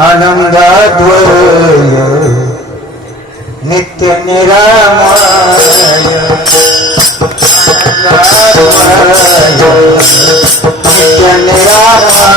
आनंदाद्वय नित्य निरामय नित्य निरामय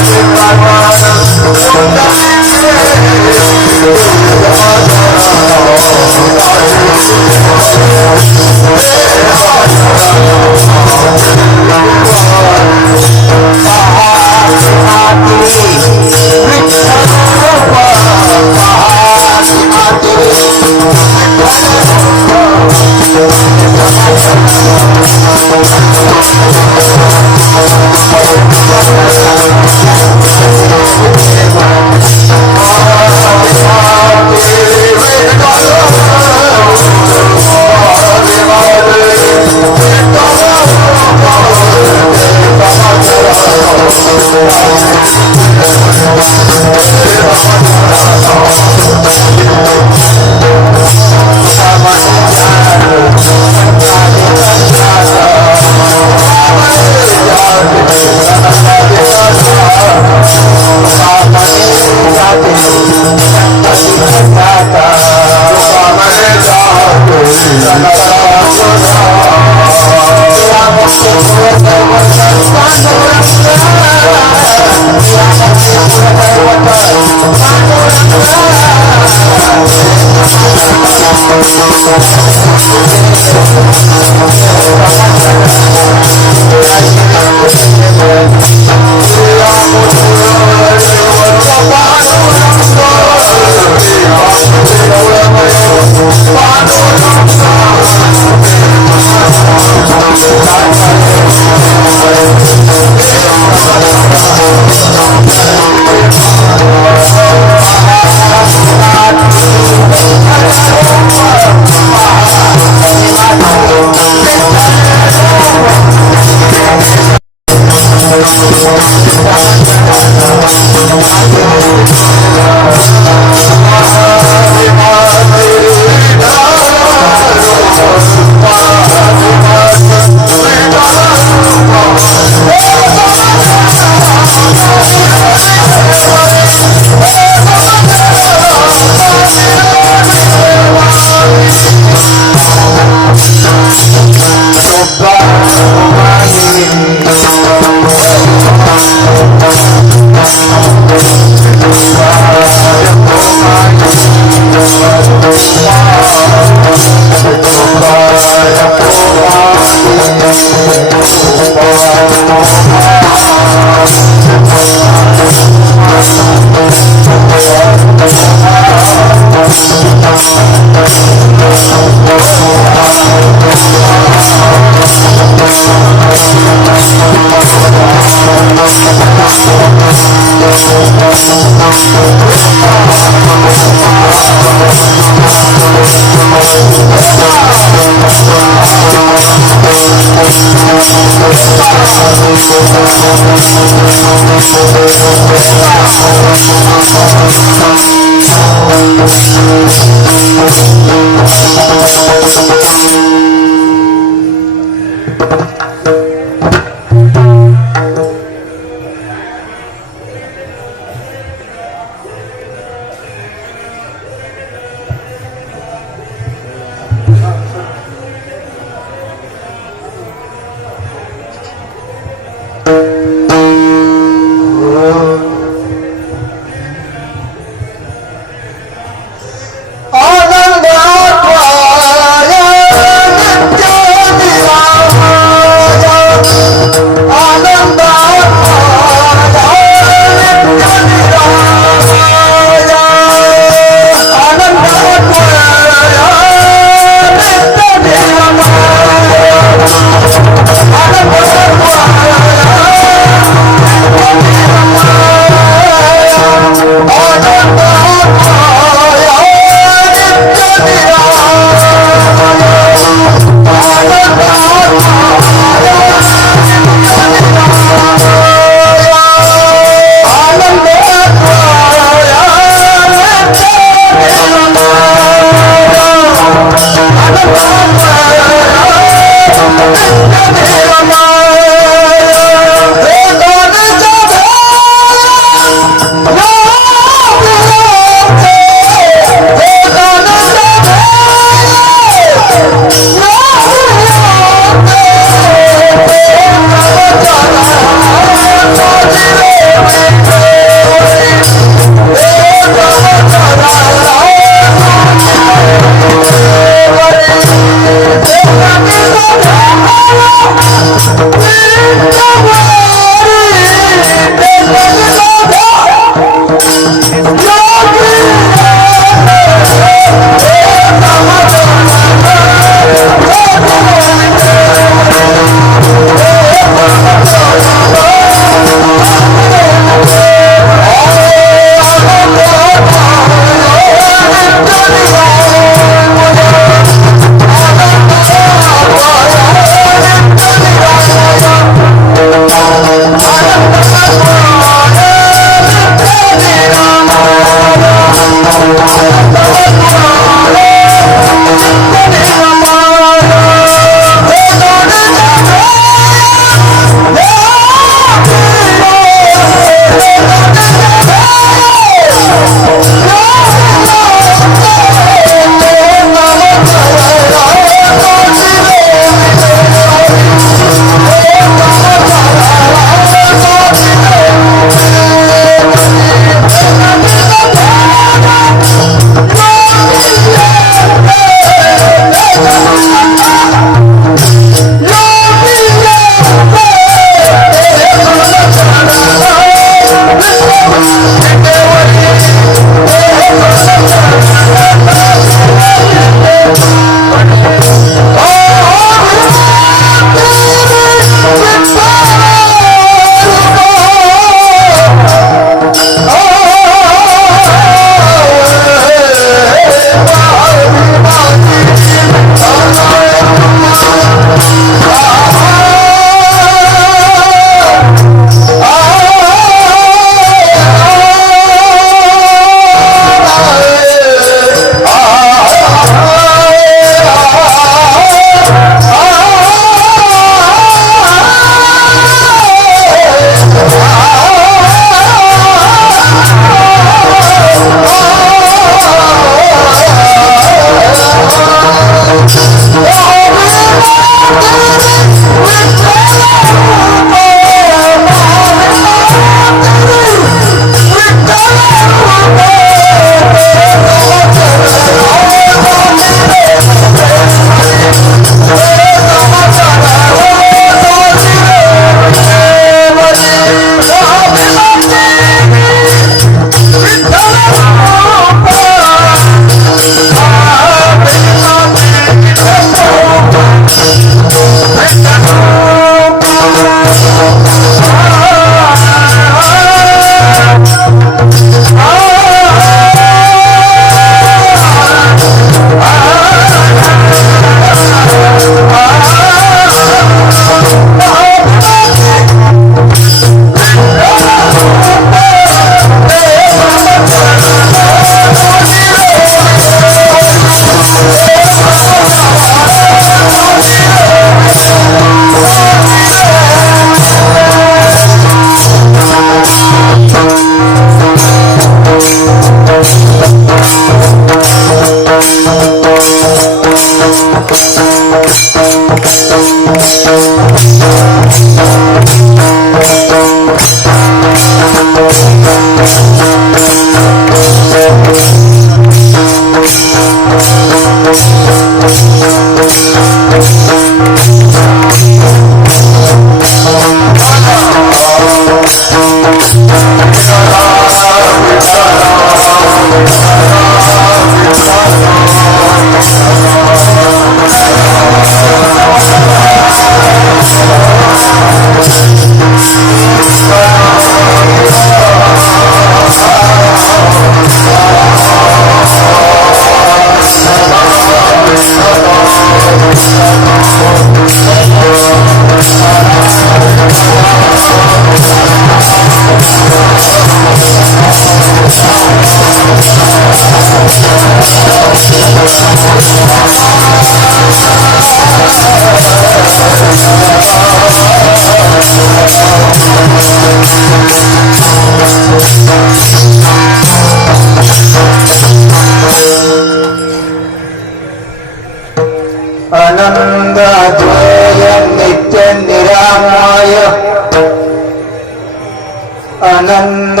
आनंद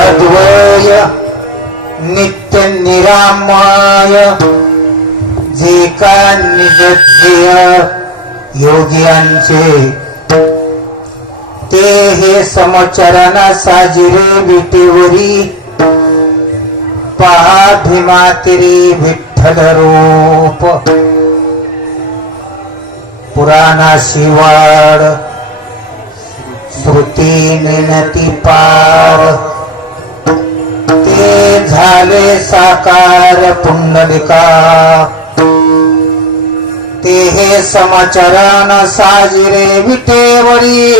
अद्वय नित्य निरामय जे का निज ध्येय योग्यांचे ते हे समचरण साजिरे विटेवरी पहा भीमातिरी विठ्ठल रूप पुराणाशी वाढ श्रुती मिनती पार ते झाले साकार पुंडलिका ते हे समचरण साजिरे विटेवरी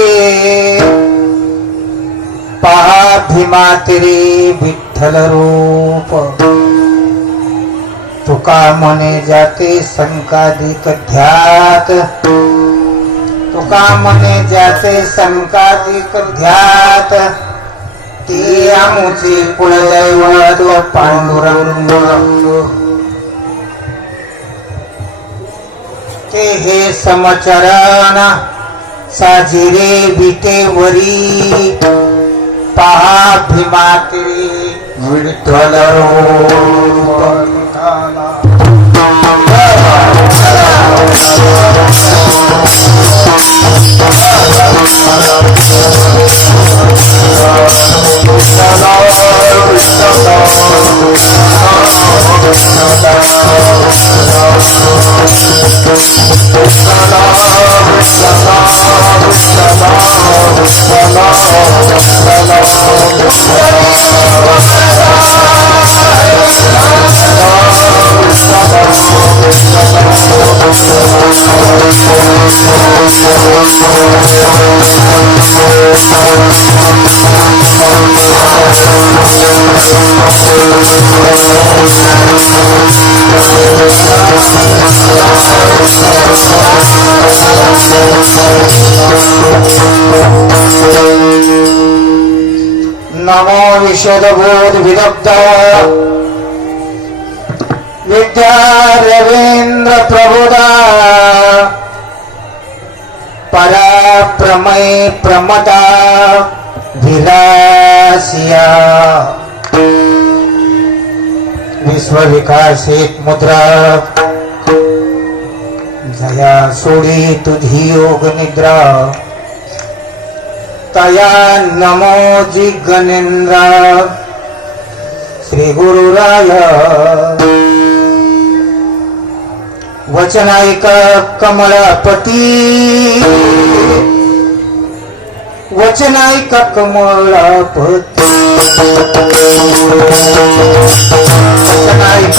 पहा भीमातिरी विठ्ठल रूप तुका मने जाते संकाधिक ध्यात तुका मने जाते संकाधिक ध्यात ते आमुचे कुलदैवत पांडुरंग ते हे समचरण साजिरे विटेवरी पहा भीमातिरी विठ्ठल रूप नमो विशदबोध विदग्ध विद्या रवींद्र प्रबोधा पराप्रमय प्रमदा विलासिया विश्व विकासित मुद्रा जया सोडी तुझी योग निद्रा तया नमो जी गणेंद्र श्री गुरुराय वचनायक कमलापती वचनायक कमलापती वचनायक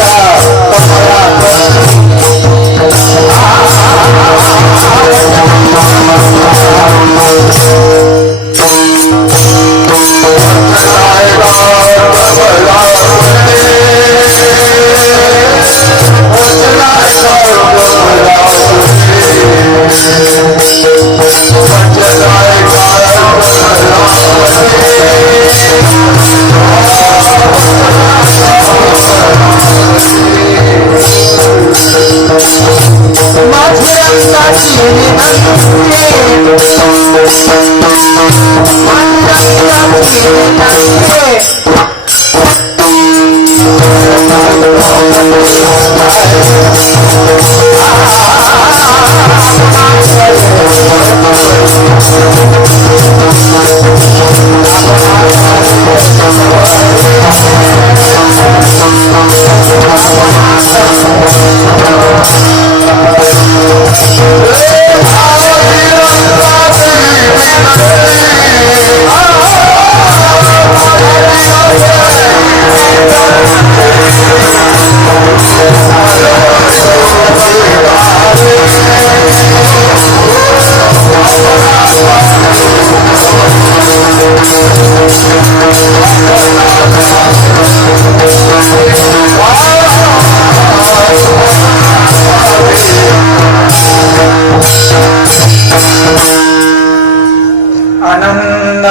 आनंद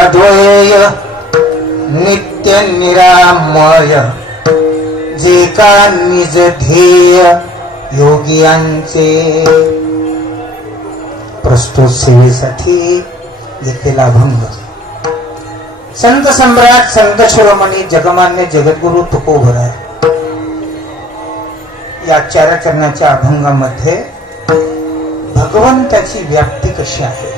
अद्वय नित्य निरामय जे का निज ध्येय योगियांचे प्रस्तुत सेवेसाठी देखील अभंग. संत सम्राट संत शिरोमणी जगमान्य जगद्गुरु तुकोबरा या चारचरणाच्या अभंगामध्ये भगवंताची व्याप्ती कशी आहे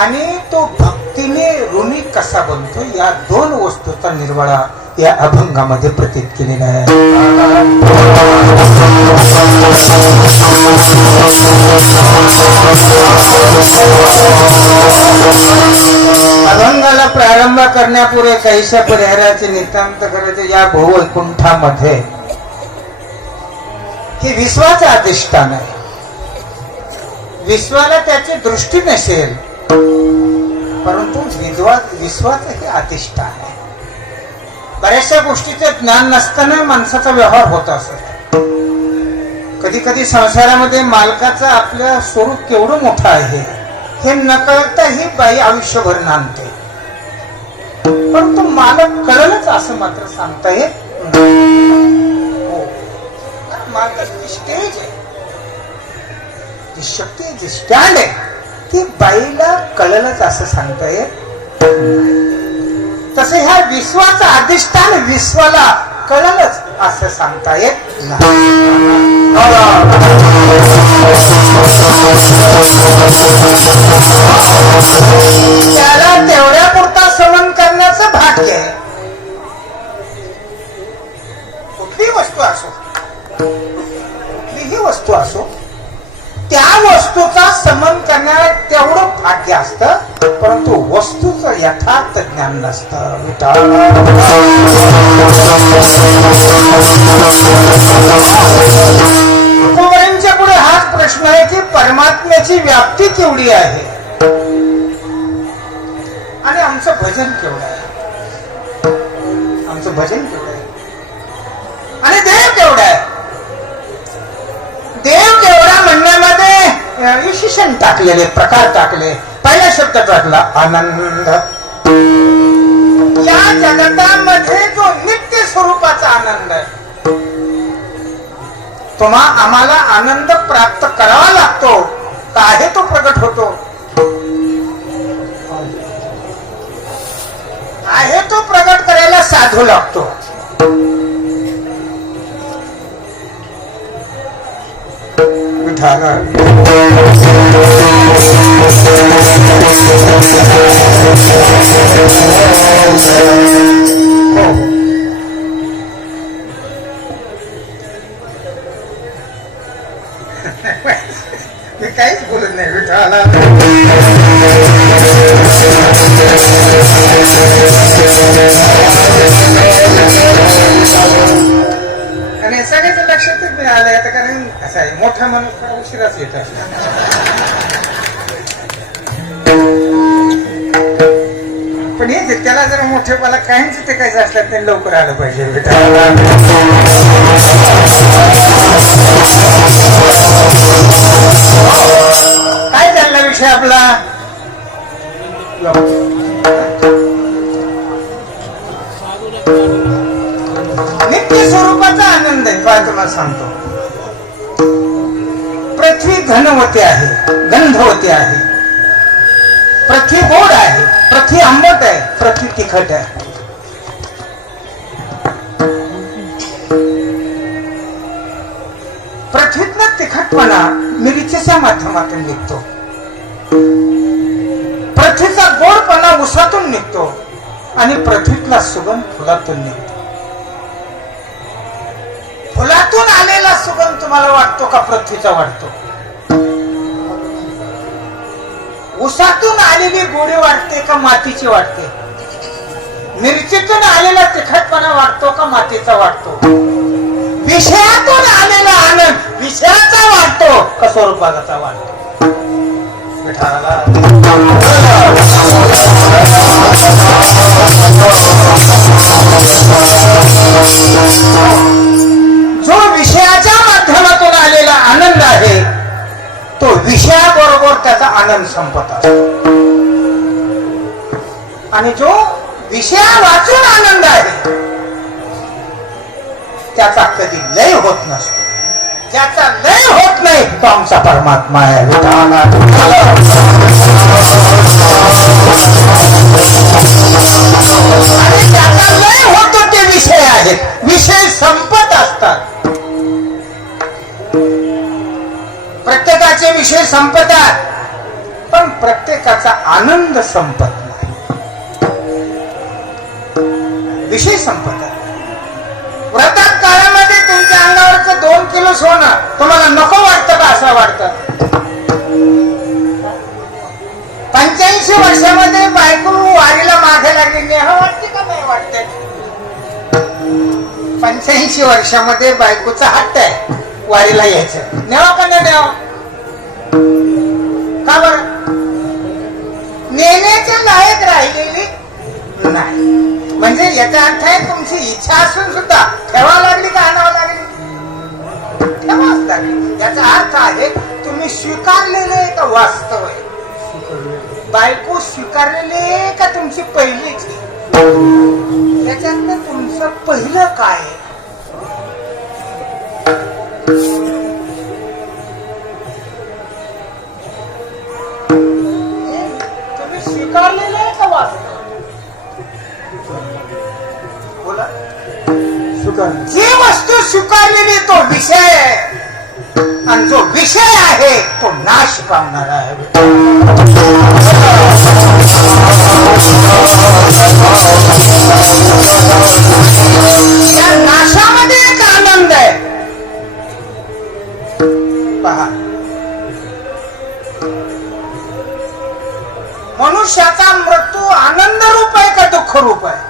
आणि तो भक्तीने ऋणी कसा बनतो या दोन वस्तूचा निर्वाळा या अभंगामध्ये प्रतीत केलेला आहे. अभंगाला प्रारंभ करण्यापूर्वी काहीशा परिहाराचे नितांत करायचे. या भूवैकुंठामध्ये हे विश्वाचं अधिष्ठान आहे. विश्वाला त्याची दृष्टी नसेल परंतु विश्वाचं हे अधिष्ठान आहे. बऱ्याचशा गोष्टीचे ज्ञान नसताना माणसाचा व्यवहार होत असत. कधी कधी संसारामध्ये मालकाचं आपलं स्वरूप केवढं मोठं आहे हे नकळता ही बाई आयुष्यभर नांदते. परंतु मालक कळलंच असं मात्र सांगता येत हो. मालकाची स्टेज आहे, ती शक्ती जी स्टँड आहे ती बाईला कळलंच असं सांगता येत. तसे ह्या विश्वाचं अधिष्ठान विश्वाला कळलंच असं सांगता येत नाही. त्याला तेवढ्या पुरता समन करण्याचं भाग्य आहे. कुठलीही वस्तू असो, कुठलीही वस्तू असो, त्या वस्तूचा समन करण्याला तेवढं भाग्य असतं परंतु वस्तूचं यथार्थ ज्ञान नसतं. तुकोबांच्या पुढे हाच प्रश्न आहे की परमात्म्याची व्याप्ती केवढी आहे आणि आमचं भजन केवढं आहे. आमचं भजन केवढं आहे आणि देव केवढा आहे. देव केवढा म्हणण्यामध्ये विशेषण टाकलेले, प्रकार टाकले. पहिला शब्द टाकला आनंद. या जगतामध्ये जो नित्य स्वरूपाचा आनंद आहे तुम्हा आम्हाला आनंद प्राप्त करावा लागतो का आहे तो प्रगट होतो. आहे तो प्रगट करायला साधू लागतो. मी काहीच बोलत नाही विठाला. आणि सगळ्याच लक्षातच नाही आलंय आता कारण असं आहे मोठा माणूस फार उशिराच येत असतो. पण हे त्याला जर मोठेपणा काहीच ते काहीच असलं ते लवकर आलं पाहिजे. काय चालला विषय आपला नित्य स्वरूपाचा आनंद आहे. काय तुम्हाला सांगतो पृथ्वी घनवती आहे, गंधवती आहे, पृथ्वी गोड आहे, पृथ्वी आंबट आहे, पृथ्वी तिखट आहे. पृथ्वीतनं तिखटपणा मिरचीच्या माध्यमातून निघतो. पृथ्वीचा गोडपणा उसातून निघतो आणि पृथ्वीतला सुगंध फुलातून निघतो. फुलातून आलेला सुगंध तुम्हाला वाटतो का पृथ्वीचा वाटतो. उसातून आलेली गोडी वाटते का मातीची वाटते. मिरचीतून आलेला तिखटपणा वाटतो का मातीचा वाटतो. विषयातून आलेला आनंद विषयाचा वाटतो का स्वरूपाचा वाटतो. जो विषयाच्या माध्यमातून आलेला आनंद आहे तो विषयाबरोबर त्याचा आनंद संपत असतो आणि जो विषया वाचून आनंद आहे त्याचा कधी लय होत नसतो. ज्याचा लय होत होत नाही तो आमचा परमात्मा आहे. विठाला आणि त्याचा लय होतो ते विषय आहेत. विषय संपत असतात. प्रत्येकाचे विषय संपतात, पण प्रत्येकाचा आनंद संपत नाही. विषय संपतात. व्रतात काळामध्ये तुमच्या अंगावरचं 2 किलो सोनं तुम्हाला नको वाटतं का असं वाटतं? 85 वर्षामध्ये बायको वारीला मागे लागली नेहा वाटते का नाही वाटते? 85 वर्षामध्ये बायकोचा हट्ट आहे वारीला यायचं. नेवा का नाही नेवा? का बरं? नेण्याच्या लायक राहिलेली नाही. म्हणजे याचा अर्थ आहे तुमची इच्छा असून सुद्धा ठेवा लागली का आणावं लागली? ठेवाच लागली. याचा अर्थ आहे तुम्ही स्वीकारलेले का वास्तव आहे? बायको स्वीकारलेली का तुमची पहिलीच? याच्यातलं तुमचं पहिलं काय आहे? तुम्ही स्वीकारलेलं आहे का वास्तव? बोला. जी वस्तू स्वीकारलेली तो विषय आहे, आणि जो विषय आहे तो नाश पावणारा आहे. या नाशामध्ये एक आनंद आहे. पहा, मनुष्याचा मृत्यू आनंद रूप आहे का दुःख रूप आहे?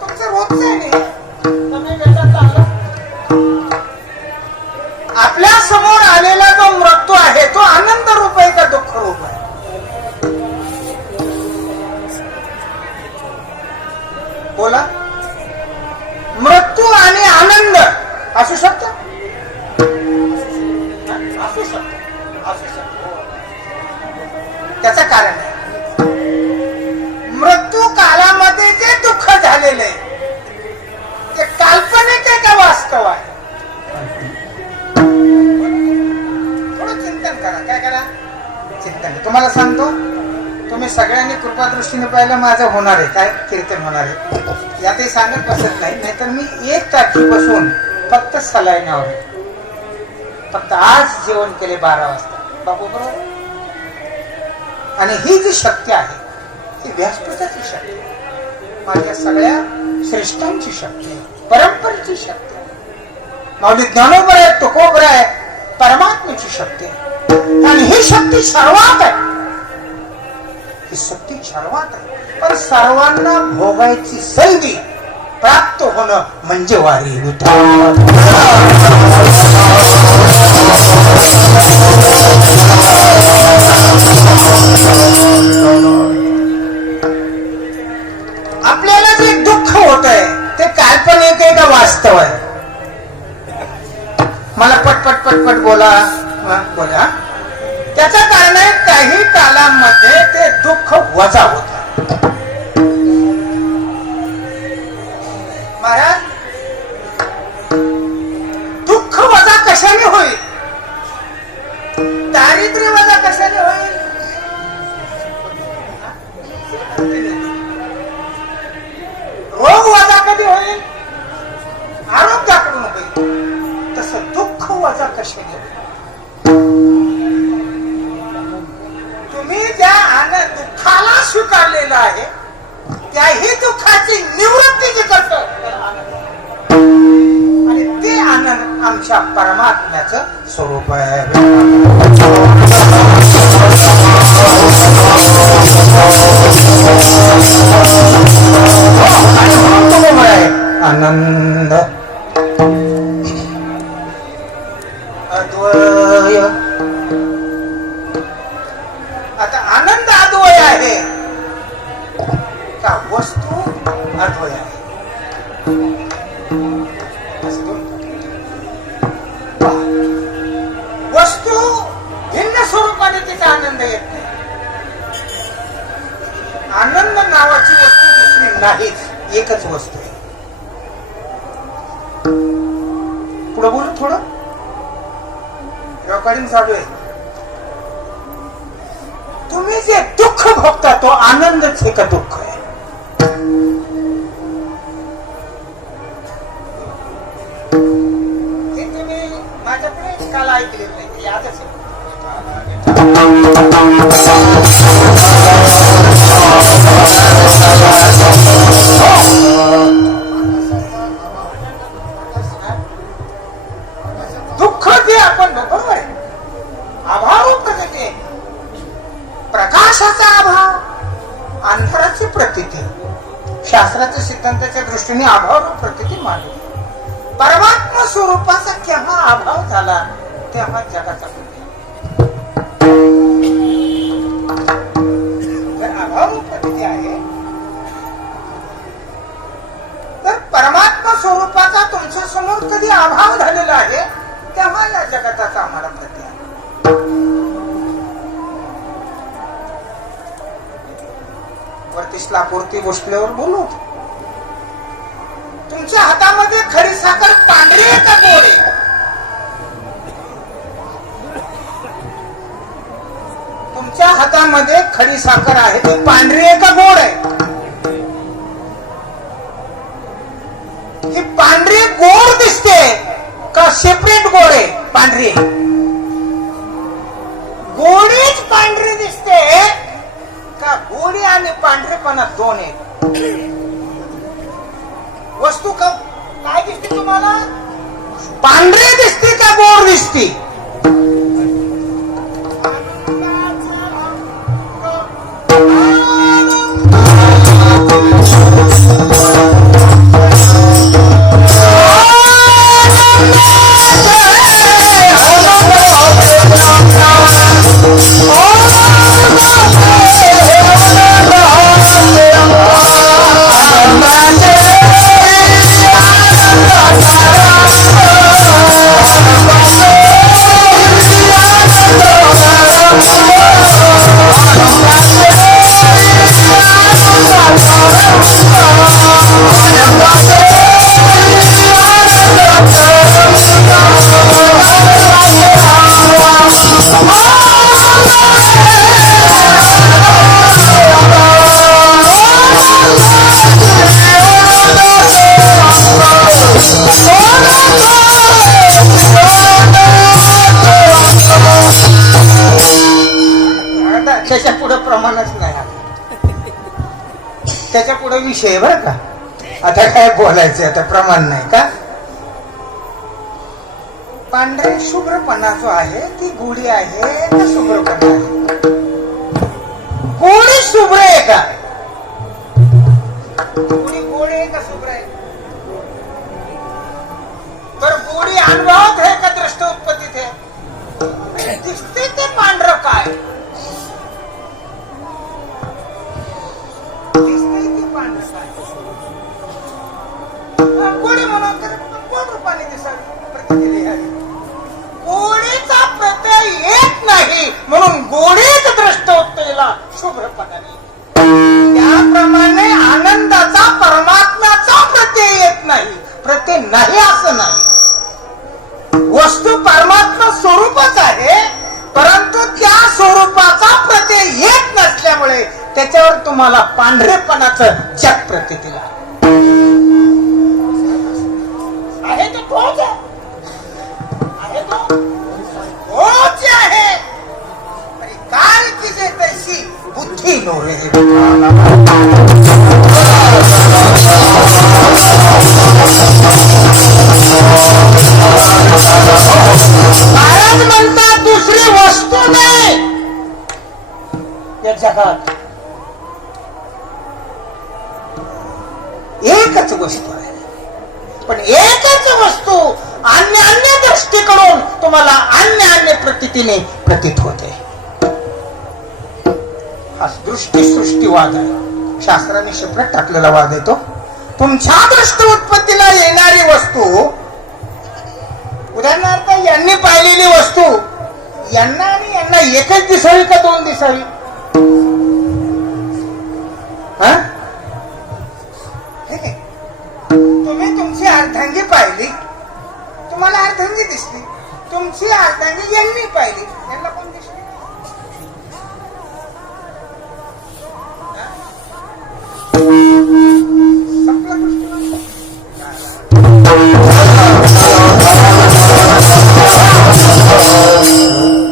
तुमचं रोजचं आहे नाही. आपल्या समोर आलेला जो मृत्यू आहे तो आनंद रूप आहे का दुःख रूप आहे? बोला. मृत्यू आणि आनंद असू शकतो? असू शकतो. त्याचं कारण आहे मृत्यू कालामध्ये जे दुःख झालेले ते काल्पनिक आहे का वास्तव आहे? थोडं चिंतन करा. काय करा? चिंतन. तुम्हाला सांगतो, तुम्ही सगळ्यांनी कृपादृष्टीने पाहिलं माझं होणार आहे काय कीर्तन होणार आहे यातही सांगत बसत नाही. नाहीतर मी 1 तारखेपासून फक्त सलाईनावर आहे. फक्त आज जेवण केले 12 वाजता. बापू बरोबर. आणि ही जी शक्ती आहे ही व्यासपीठाची शक्ती आहे. माझ्या सगळ्या श्रेष्ठांची शक्ती आहे. परंपरेची शक्ती आहे. माऊली ज्ञानोबर आहे, तुकोबर आहे, परमात्म्याची शक्ती आहे. आणि ही शक्ती सर्वात आहे. ही शक्ती सर्वात आहे. पण सर्वांना भोगायची संधी प्राप्त होणं म्हणजे वारी. आपल्याला जे दुःख होत आहे ते काल्पनिक आहे का वास्तव आहे? मला पटपट पटपट बोला. बोला. त्याचं कारण आहे काही कालामध्ये ते दुःख वजा होत. महाराज, दुःख वजा कशाने होईल? दारिद्र्य वजा कशाने होईल? रोग वजा कधी होईल? आरोग्याकडून होईल. तसं दुःख वजा कशाने होईल? तुम्ही ज्या दुःखाला स्वीकारलेलं आहे त्याही दुःखाची निवृत्ती जी करतो आणि ते आनंद आमच्या परमात्म्याचं स्वरूप आहे. आनंद अद्वय. आता आनंद अद्वय आहे का वस्तू अद्वय आहे? वस्तू भिन्न स्वरूपाने तिचा आनंद येत नाही. आनंद नावाची वस्तू दुसरी नाहीच, एकच वस्तू आहे. पुढे बोलू थोडं, रेकॉर्डिंग चालू आहे. तुम्ही जे दुःख भोगता तो आनंदच आहे का दुःख आहे? हे तुम्ही माझ्याकडे काल ऐकले नाही, यादच आहे. दुःख जे आपण बरोबर आहे, अभाव प्रगती, प्रकाशाचा अभाव, अंतराची प्रतीती. शास्त्राच्या सिद्धांताच्या दृष्टीने अभाव प्रतीती मानली. परमात्मा स्वरूपाचा केव्हा अभाव झाला तेव्हा जगाचा जर अभाव प्रतीती आहे तर परमात्मा स्वरूपाचा तुमच्या समोर कधी अभाव झालेला आहे तेव्हा या जगताचा आम्हाला प्रती आहे. वरती स्लापूर्ती गोष्टीवर बोलू. तुमच्या हातामध्ये खरी साखर पांढरी आहे का गोड आहे? तुमच्या हातामध्ये खरी साखर आहे ती पांढरी आहे का गोड आहे? ही पांढरी गोड दिसते का सेपरेट गोड आहे? पांढरी गोडीच पांढरी दिसते का गोडी आणि पांढरेपणा दोन आहेत? वस्तू काय दिसते तुम्हाला? पांढरी दिसते का गोड दिसते? त्याच्या पुढे प्रमाणच नाही, त्याच्या पुढे विषय बरं का. आता काय बोलायचं, आता प्रमाण नाही का. पांढरे शुभ्रपणा जो आहे ती गोडी आहे का शुभ्रपणा आहे? गोडी शुभ्र आहे का? गोडी गोडी आहे का शुभ्र आहे? तर गोडी अनुभवात आहे का दृष्ट उत्पत्तीत आहे? दिसते ते पांढरं काय? गोडी म्हणून तर गोड रूपाने दिसावी प्रत्येक आहे. गोडीचा प्रत्यय येत नाही म्हणून गोडीच दृष्ट होतेला शुभ्रपणाने. त्याप्रमाणे आनंदाचा परमात्म्याचा प्रत्यय येत नाही, प्रत्यय नाही असं नाही. वस्तू परमात्मा स्वरूपच आहे परंतु त्या स्वरूपाचा प्रत्यय येत नसल्यामुळे त्याच्यावर तुम्हाला पांढरेपणाचं जग प्रतीला आहे. तो तोच आहे, तो तोच आहे. कार्य की जे तैसी बुद्धी नो रे. महाराज म्हणतात दुसरी वस्तू नाही या जगात, एकच वस्तू आहे. पण एकच वस्तू अन्य अन्य दृष्टीकडून तुम्हाला अन्य अन्य प्रतीने प्रतीत होते. हा दृष्टी सृष्टीवाद आहे. शास्त्राने सेपरेट टाकलेला वाद येतो. तुमच्या दृष्टी उत्पत्तीला येणारी वस्तू, उदाहरणार्थ यांनी पाहिलेली वस्तू यांना आणि यांना एकच दिसावी का दोन दिसावी? तुम्ही तुमची अर्धांगी पाहिली, तुम्हाला अर्ध तुमची अर्धांगी यांनी पाहिली, यांना कोण दिसली? संपला दृष्टिकोन.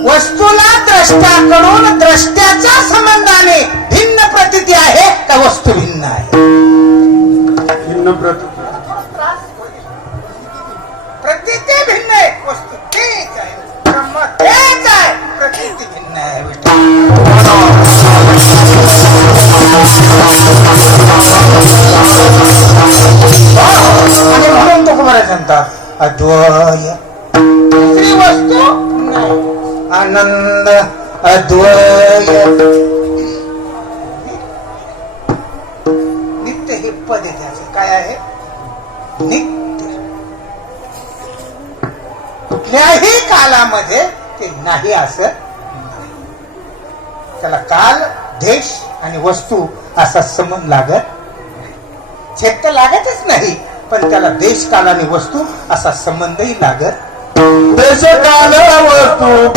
वस्तूला द्रष्टाकडून द्रष्ट्याच्या संबंधाने भिन्न प्रतीती आहे का वस्तू भिन्न आहे? भिन्न प्रती प्रतीती भिन्न आहे, वस्तू तेच आहे, ब्रह्म तेच आहे, प्रतीती भिन्न आहे बेटा. आणि म्हणून तो कुमार म्हणतात अद्वय. दुसरी वस्तू नाही, आनंद अद्वय. नित्य हे पद आहे त्याचे. काय आहे? नित्य. कुठल्याही कालामध्ये ते नाही असं नाही. त्याला काल, देश आणि वस्तू असा संबंध लागत छेद तर लागतच नाही, पण त्याला देश काल आणि वस्तू असा संबंधही लागत. देश काल वस्तू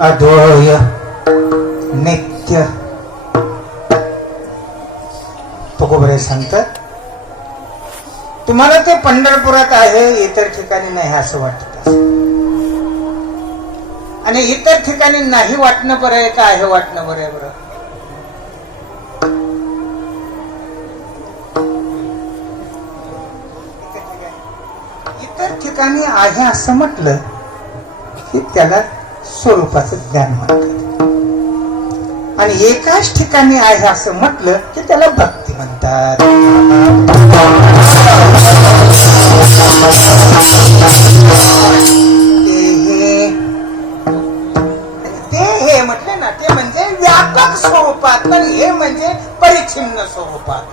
अद्वय नित्य. तुकोबरे सांगतात तुम्हाला ते पंढरपुरात आहे, इतर ठिकाणी नाही असं वाटत, आणि इतर ठिकाणी नाही वाटणं बरं आहे का आहे वाटणं बरं आहे? बरं, इतर ठिकाणी आहे असं म्हटलं की त्याला स्वरूपाचं ज्ञान म्हणतात, आणि एकाच ठिकाणी आहे असं म्हटलं की त्याला भक्ती म्हणतात. ते हे म्हटले ना, ते म्हणजे व्यापक स्वरूपात, आणि हे म्हणजे परिच्छिन्न स्वरूपात.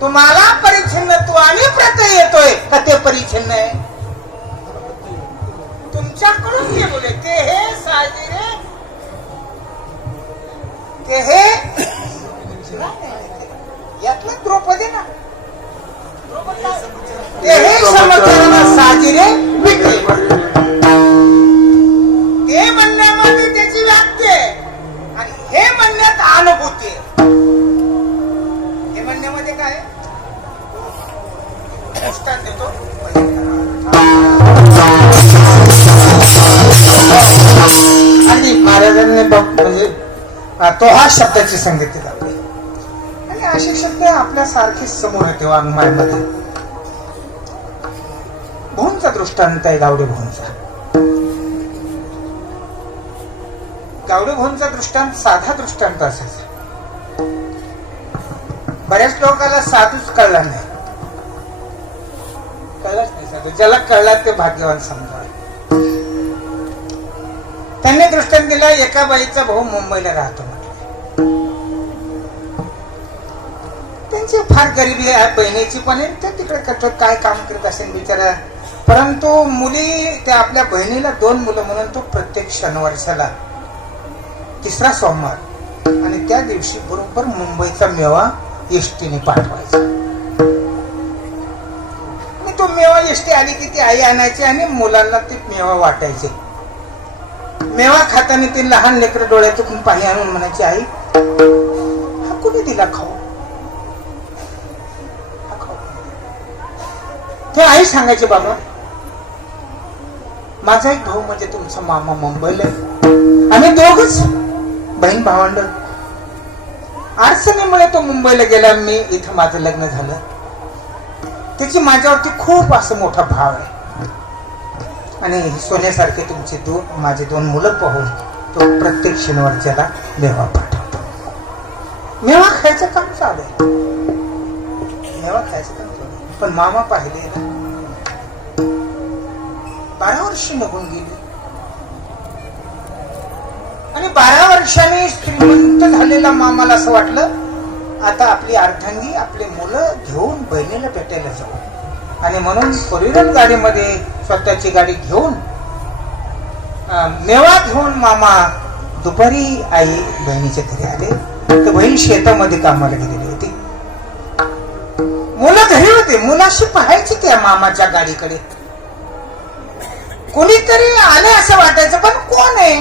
तुम्हाला परिच्छिन्नत्वाने प्रत्यय येतोय का ते परिच्छिन्न आहे? तुमच्याकडून ते बोले ते हे साजिरे, ते हे यातलं द्रौपदी ना, ते हे समजताना साजिरे विक्री. ते म्हणण्यामध्ये त्याची व्याख्या आहे, आणि हे म्हणण्यात अनुभूती आहे. हे म्हणण्यामध्ये काय दृष्टांत देतो. आणि महाराजांनी म्हणजे तो हा शब्दाची संगती लावली, आणि असे शब्द आपल्या सारखे समोर येते वाङ्मयामध्ये. भोंचा दृष्टांत आहे, गावडे भोंचा. गावडे भाऊंचा दृष्टांत साधा दृष्टांत असायचा. बऱ्याच लोकांना साधूच कळला नाही, कळलाच नाही साधू. ज्याला कळला ते भाग्यवान समजा. त्यांनी दृष्टांत दिला, एका बाईचा भाऊ मुंबईला राहतो म्हटलं. त्यांची फार गरिबी आहे, बहिणीची पण आहे. ते तिकडे कटोत काय काम करत असेल बिचारा. परंतु मुली, त्या आपल्या बहिणीला 2 मुलं म्हणून तो प्रत्येक शनिवारच्याला 3रा सोमवार आणि त्या दिवशी बरोबर मुंबईचा मेवा एसटीने पाठवायचा. आणि तो मेवा एसटी आली की ती आई आणायची आणि मुलांना ते मेवा वाटायचे. मेवा खाताना ते लहान लेकर डोळ्यातून पाणी आणून म्हणायचे, आई हा कुणी दिला खाऊ? ते आई सांगायचे, बाबा माझा एक भाऊ म्हणजे तुमचा मामा मुंबईला आहे. आम्ही दोघच बहीण भावंड. अडचणीमुळे तो मुंबईला गेला. मी इथं माझं लग्न झालं. त्याची माझ्यावरती खूप असं मोठा भाव आहे आणि सोन्यासारखे तुमचे माझे 2 मुलं पाहून तो प्रत्येक शनिवारच्याला मेवा पाठवतो. मेवा खायचं काम चालू आहे, मेवा खायचं काम चालू आहे. पण मामा पाहिले ना, 12 वर्ष निघून गेली आणि 12 वर्षांनी श्रीमंत झालेला मामाला असं वाटलं, आता आपली अर्धांगी आपले मुलं घेऊन बहिणीला भेटायला जाऊ. आणि म्हणून 4-व्हीलर गाडीमध्ये स्वतःची गाडी घेऊन मेवा घेऊन मामा दुपारी आई बहिणीच्या घरी आले. तर बहीण शेतामध्ये कामाला गेलेली होती. मुलं घरी होते. मुलाशी पाहायची त्या मामाच्या गाडीकडे. कोणीतरी आले असं वाटायचं, पण कोण आहे?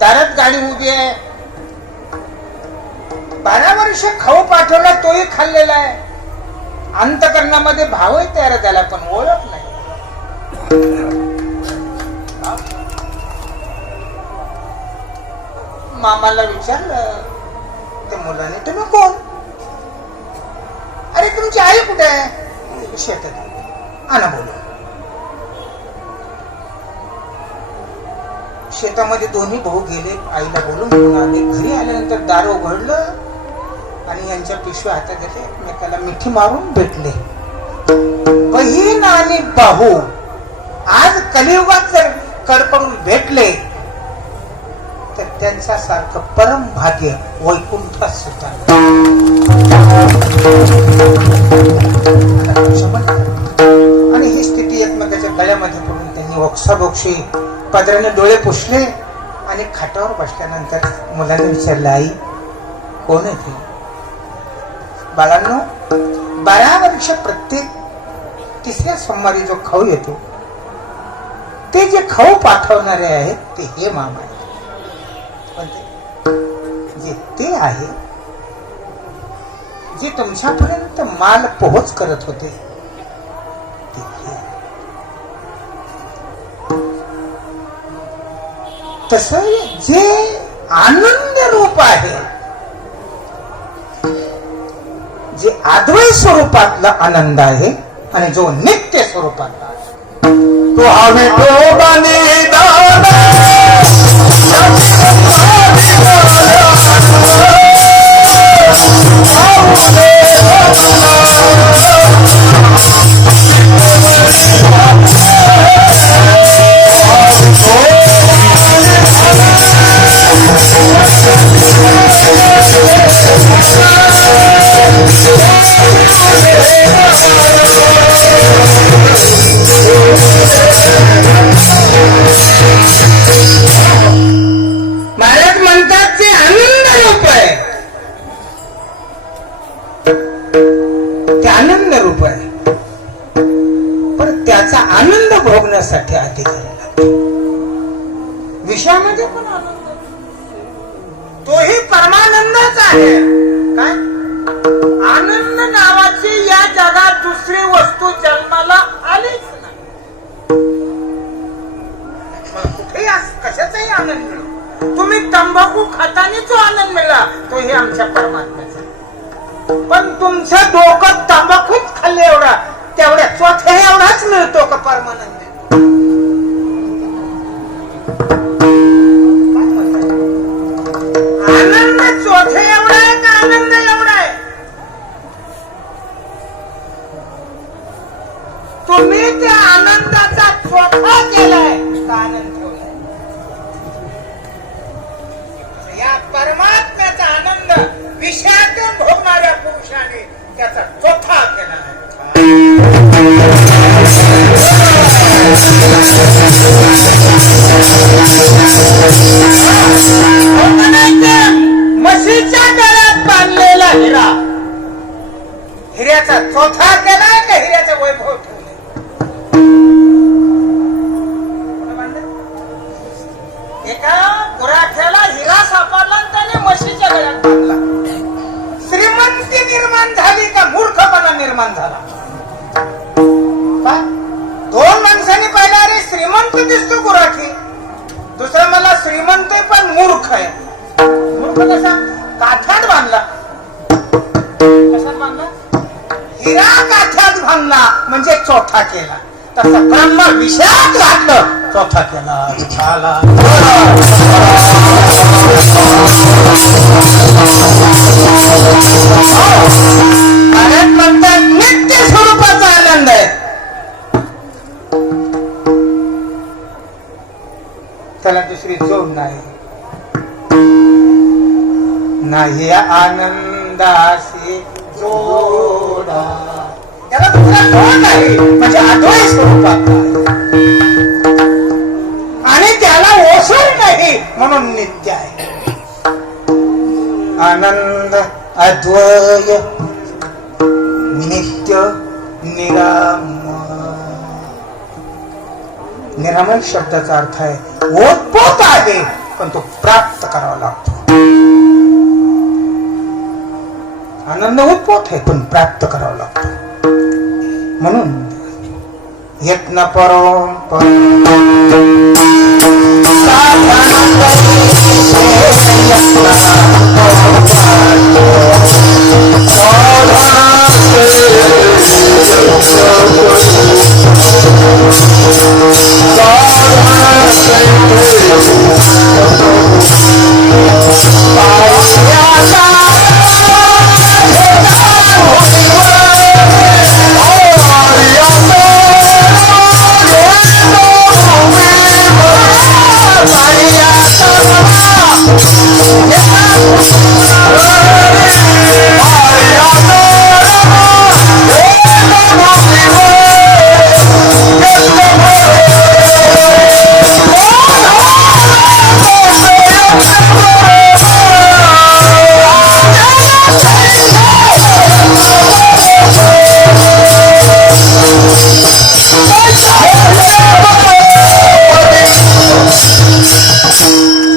दारात गाडी उभी आहे. 12 वर्ष खाऊ पाठवला, तोही खाल्लेला आहे. अंतकरणामध्ये भावही तयार झाला, पण ओळख नाही. मामाला विचारलं त्या मुलाने, तुम्ही कोण? अरे तुमची आई कुठे आहे? शेतात. आणा बोलू. शेतामध्ये दोन्ही भाऊ गेले, आईला बोलून घेऊन आले. घरी आल्यानंतर दार उघडलं आणि यांच्या पिशव्या हातात घेतले, एकमेकाला मिठी मारून भेटले. बहीण आणि भाऊ आज कलियुगात जर कडकडून भेटले तर त्यांच्या सारखं परम भाग्य वैकुंठात सुद्धा. आणि ही स्थिती एकमेकाच्या गळ्यामध्ये पडून त्यांनी ओक्साबोक्षी पदराने डोळे पुसले आणि खाटावर बसल्यानंतर मुलाने विचारलं, आई कोण आहे ते? बाळांनो, 12 वर्ष प्रत्येक 3ऱ्या सोमवारी जो खाऊ येतो, ते जे खाऊ पाठवणारे आहेत ते हे मामा आहेत. जे ते आहे जे तुमच्यापर्यंत माल पोहोच करत होते ते हे. तस जे आनंद रूप आहे, जे आद्वैत स्वरूपातला आनंद आहे आणि जो नित्य स्वरूपातला आहे, तो आम्ही महाराज म्हणतात ते आनंद रूप आहे, ते आनंद रूप आहे. पण त्याचा आनंद भोगण्यासाठी अधिकारी लागतो. विषयामध्ये पण आनंद, तोही परमानंदच आहे. काय आनंद नावाची या जगात दुसरी वस्तू जन्माला आलीच नाही. कुठेही कशाचाही आनंद मिळो. तुम्ही तंबाखू खाताना जो आनंद मिळाला तोही आमच्या परमात्म्याचा. पण तुमचं डोकं तंबाखूच खाल्ले एवढा, तेवढ्या चोथे एवढाच मिळतो का परमानंद? पुरुषाने त्याचा चोथा केला आहे. म्हशीच्या गळ्यात बांधलेला हिरा हिऱ्याचा चोथा केलाय का हिऱ्याचा वैभव ठेवले? एका गुराख्याला हिरा सापडला आणि त्याने म्हशीच्या गळ्यात बांधला. श्रीमंती निर्माण झाली का मूर्खपणा निर्माण झाला? दोन माणसांनी पाहिला, अरे श्रीमंत दिसतो गुराखी, दुसरा मला श्रीमंत पण मूर्ख आहे. मूर्ख कसा? काठ्यात बांधला. कशात बांधला? हिरा काठ्यात बांधला म्हणजे चौथा केला. तसं ब्रह्म विषयात घातलं, चौथा केला. झाला भारत म्हणतात नित्य स्वरूपाचा आनंद आहे. त्याला दुसरी जोड नाही. नाही आनंदाशी जोडा, त्याला दुसरा जोड नाही म्हणजे अद्वैत स्वरूपात आणि त्याला ओसर नाही म्हणून नित्य आहे. आनंद अद्वय नित्य निरामय. निरामय शब्दाचा अर्थ आहे ओतपोत आहे पण तो प्राप्त करावा लागतो. आनंद उत्पोत आहे पण प्राप्त करावा लागतो. म्हणून यत्न परम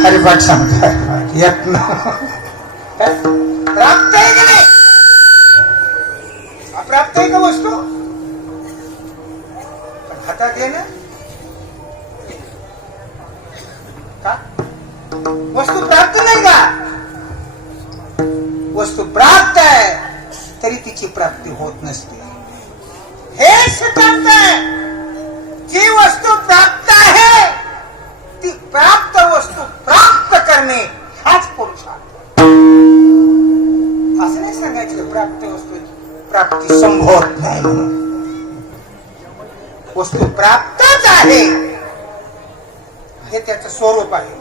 हरिपाठ सांगता यत्न प्राप्त आहे का नाही? अप्राप्त आहे का वस्तू? पण हातात ये ना का? वस्तू प्राप्त नाही का? वस्तू प्राप्त आहे तरी तिची प्राप्ती होत नसते. हे सिद्धांत आहे. जी वस्तू प्राप्त आहे ती प्राप्त वस्तू प्राप्त करणे हाच पुरुषार्थ. असं नाही सांगायचं प्राप्त वस्तू प्राप्ती संभवत नाही म्हणून. वस्तू प्राप्तच आहे हे त्याचं स्वरूप आहे.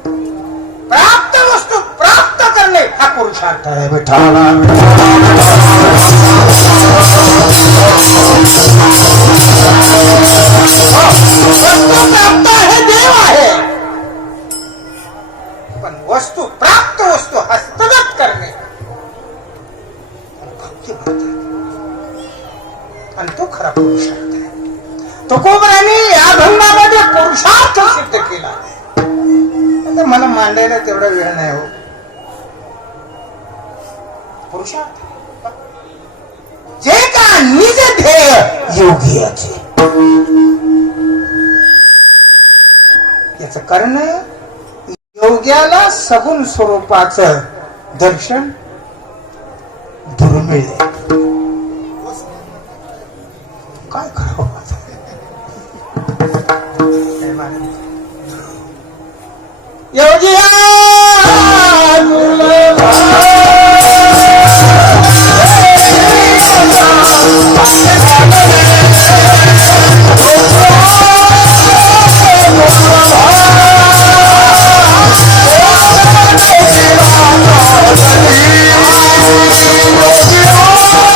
प्राप्त वस्तू प्राप्त करणे हा पुरुषार्थ आहे. विठाला वस्तू प्राप्त आहे देव आहे पण वस्तू प्राप्त वस्तू हस्तगत करणे भक्ती म्हणतात आणि तो खरा पुरुषार्थ आहे. तुकोबराने या भंगामध्ये पुरुषार्थ सिद्ध केला. मला मांडायला तेवढा वेळ नाही हो. पुरुषार्थ जे का निज ध्येय योगियाचे याच कर्ण योग्याला सगुण स्वरूपाचं दर्शन दुर्मिळ आहे. काय करावं योगिया Oh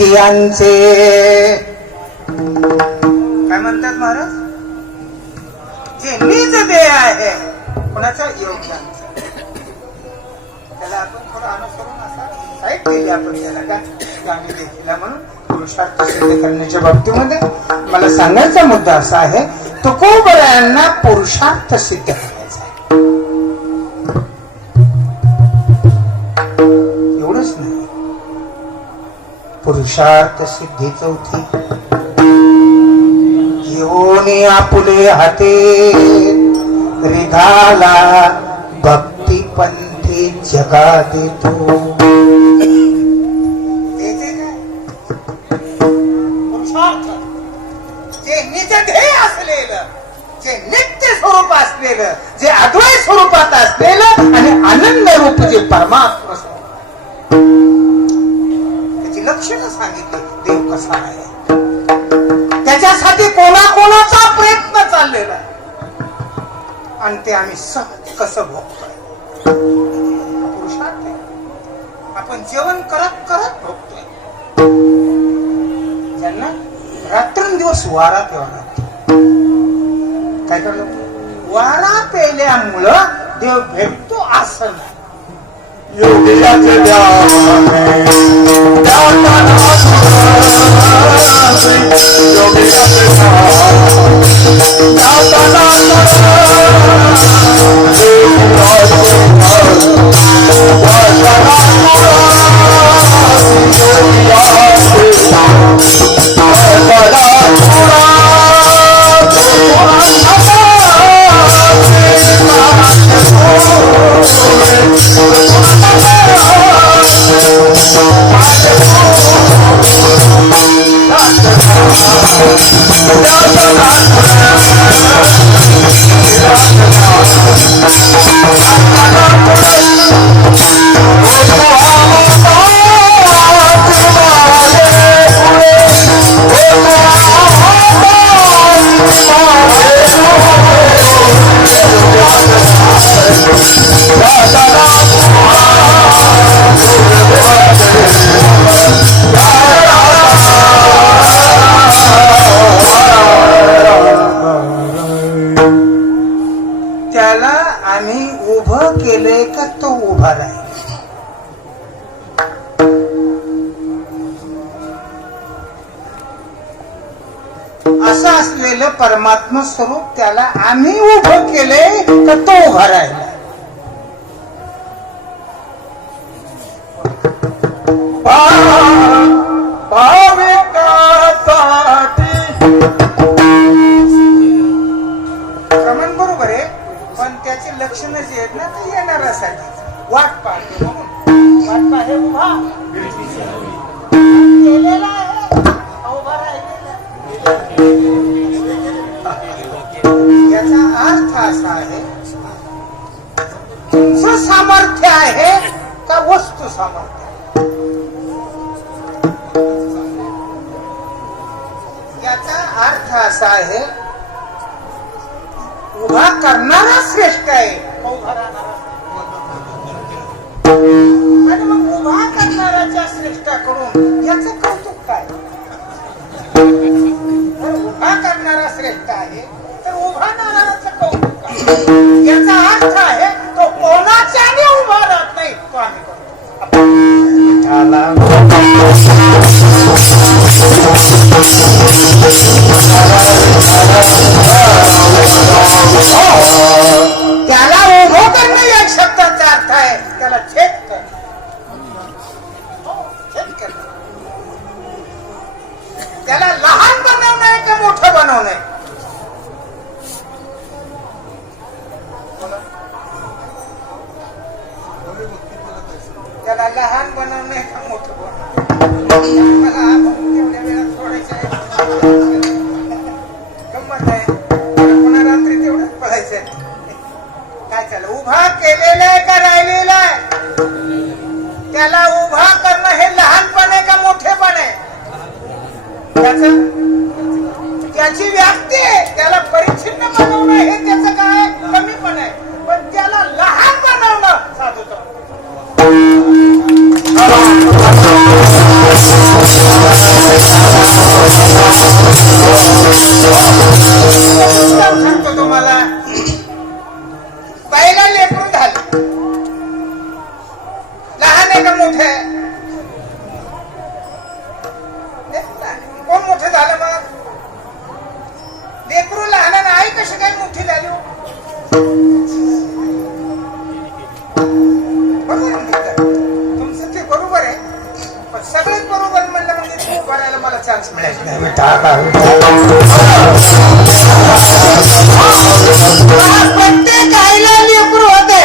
योग्यांचे काय म्हणतात महाराज, जे निज देह आहे कोणाचा, योग्यांचा. त्याला आपण थोडं अनुसरून असा साईड केली आपण त्याला का गाणी देखील म्हणून पुरुषार्थ सिद्ध करण्याच्या बाबतीमध्ये मला सांगायचा मुद्दा असा आहे, तुकोबरायांना पुरुषार्थ सिद्ध करायचा आहे. एवढंच नाही, पुरुषार्थ सिद्धी चौथी, घेऊन आपुले हाते रिधाला भक्ती पंथी जगा देतो. पुरुषार्थ जे निज ध्येय असलेलं, जे नित्य स्वरूप असलेलं, जे अद्वैत स्वरूपात असलेलं आणि आनंद रूप जे परमात्मा स्वरूप, त्याची लक्षणं सांगितली. देव कसा आहे, त्याच्यासाठी कोणाकोणाचा प्रयत्न चाललेला आहे आणि ते आम्ही सहज कसं भोगतोय. पुरुषार्थ आहे. आपण जेवण करत करत भोगतोय. ज्यांना रात्रंदिवस वारा प्यावा लागतो, काय करतो, वारा पेल्यामुळं देव भेटतो असं नाही. योग्याचे ध्याने योग्याचे त्याला आम्ही उभं केलंय का तो उभा राहील. असं असलेलं परमात्मा स्वरूप त्याला आम्ही उभं केलंय का तो उभा राहिला. प्रमाण बरोबर आहे, पण त्याची लक्षणं जी आहेत ना ते येणाऱ्यासाठी वाट पाहतो म्हणून. वाट पाहे उभा केलेला आहे, उभा राहिलेला. याचा अर्थ असा आहे, तुमचं सामर्थ्य आहे का वस्तू सामर्थ्य. याचा अर्थ असा आहे, उभा करणारा श्रेष्ठ आहे, उभा राहणारा. आणि मग उभा करणाऱ्याच्या श्रेष्ठाकडून याचं कौतुक काय. उभा करणारा श्रेष्ठ आहे तर उभा राहणाऱ्याचं कौतुक काय. याचा अर्थ आहे तो कोणाच्याने उभा राहत नाही, तो आम्ही त्याला उभं करणं या शब्दाचा अर्थ आहे त्याला छेद कर. त्याला लहान बनवणं का मोठं बनवणं. त्याला लहान बनवणं का मोठं बनवणं. मला तेवढ्या वेळात सोडायचं आहे, गंमत आहे. पुन्हा रात्री तेवढंच पळायचं. काय त्याला उभा केलेला आहे का राहिलेला आहे. त्याला उभा करणं हे लहानपण आहे का मोठेपण आहे. त्याची व्याप्ती आहे. त्याला परिच्छिन्न बनवणं हे त्याचं काय कमीपण आहे, पण त्याला लहान बनवणं साधूचं. बरोबर आहे ना? तुमचं ते बरोबर आहे, पण सगळेच बरोबर म्हणलं म्हणजे ते उभं राहायला मला चान्स मिळायचा नाही. प्रत्येक आईला लेकरू होते.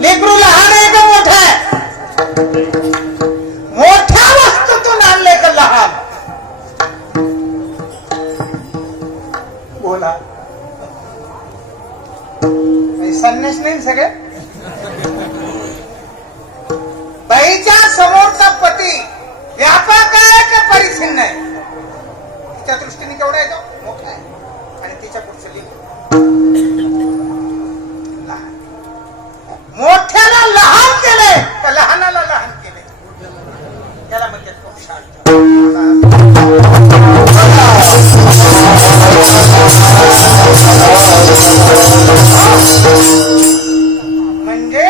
लेकरू लहान आहे का मोठा आहे? मोठ्या वस्तूतून आणले का लहान? बोला. संन्यास नाही सगळे. बाईच्या समोरचा पती व्यापक आहे का परिच्छिन्न आहे? तिच्या दृष्टीने केवढा आहे तो? मोठा आहे. आणि तिच्या पुढचं लेकरू लहान. मोठ्याला लहान केलंय का लहानाला लहान केलंय? त्याला म्हणजे खूप शांत. म्हणजे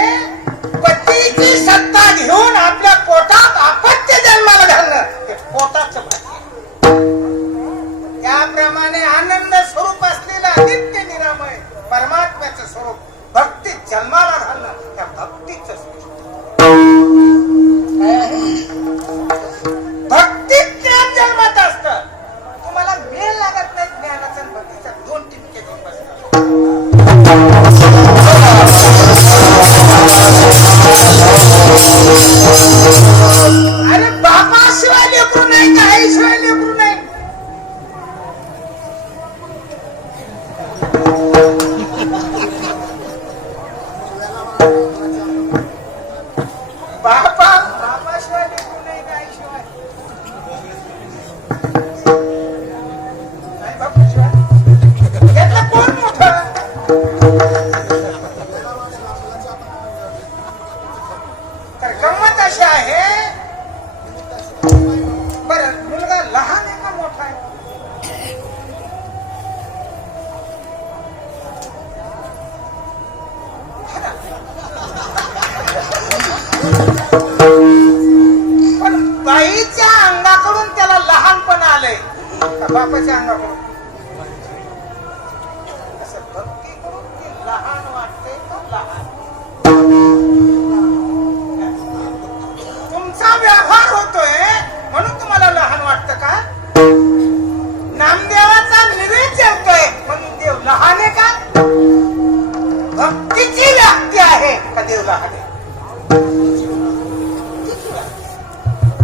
पतीची सत्ता घेऊन आपल्या पोटात अपत्य जन्माला घालणं हे पोटाचं भाग्य. त्याप्रमाणे आनंद स्वरूप असलेला नित्य निरामय परमात्म्याचं स्वरूप भक्तीत जन्माला घालणं त्या भक्तीचं स्वरूप. भक्तीत ज्ञान जन्मात असतं. तुम्हाला मेल लागत नाही ज्ञानाचं आणि भक्तीचं. 2 टिपके देऊन बसतात. अरे बापाशिवाय लेकरू नाही का आईशिवाय लेकरू नाही? बापाशिवाय लेकरू नाही का आईशिवाय? नाही बापाशिवाय. यातलं कोण मोठं? तर गंमत अशी आहे. बरं, मुलगा लहान आहे का मोठा आहे? पण बाईच्या अंगाकडून त्याला लहानपण आलंय का बापाच्या अंगाकडून? असं भक्तीकडून ते लहान वाटते का लहान? तुमचा व्यवहार होतोय म्हणून तुम्हाला लहान वाटतं का? नामदेवाचा निवेद जेवतोय म्हणून देव लहान आहे का? भक्तीची व्याप्ती आहे का देव लहान आहे?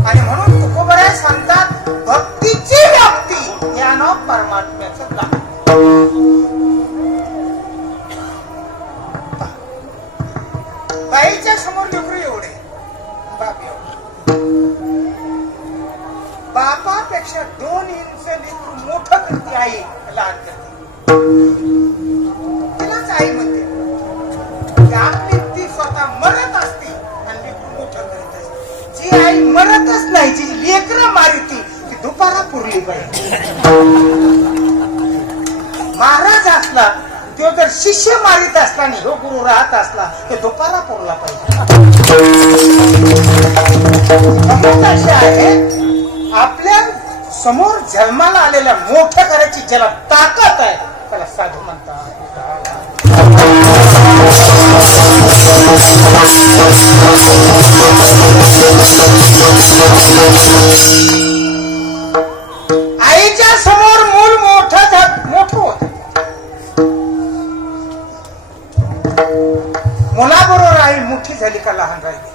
आणि म्हणून तुकोबराय सांगतात भक्तीची व्याप्ती यानं परमात्म्याचं लहान. बाईच्या समोर लेकरू एवढे, बाप एवढे. बापापेक्षा 2 इंच लेकरू मोठं करते आई, लहान करते. तिलाच आई म्हणते. आपली ती स्वतः मरत असते आणि लेकरू मोठं करीत असते. जी आई मरतच नाही, जी लेकरं मारिती ती दुपारा पुरली पाहिजे. महाराज असला तो जर शिष्य मारित असला आणि हो गुरु राहत असला तर दुपारा पुरला पाहिजे. अशी आहे आपल्या समोर जन्माला आलेल्या मोठ्या करायची ज्याला ताकद आहे त्याला साधू म्हणतात. आईच्या समोर मूल मोठं होत. मुलाबरोबर आई मोठी झाली का लहान राहिली?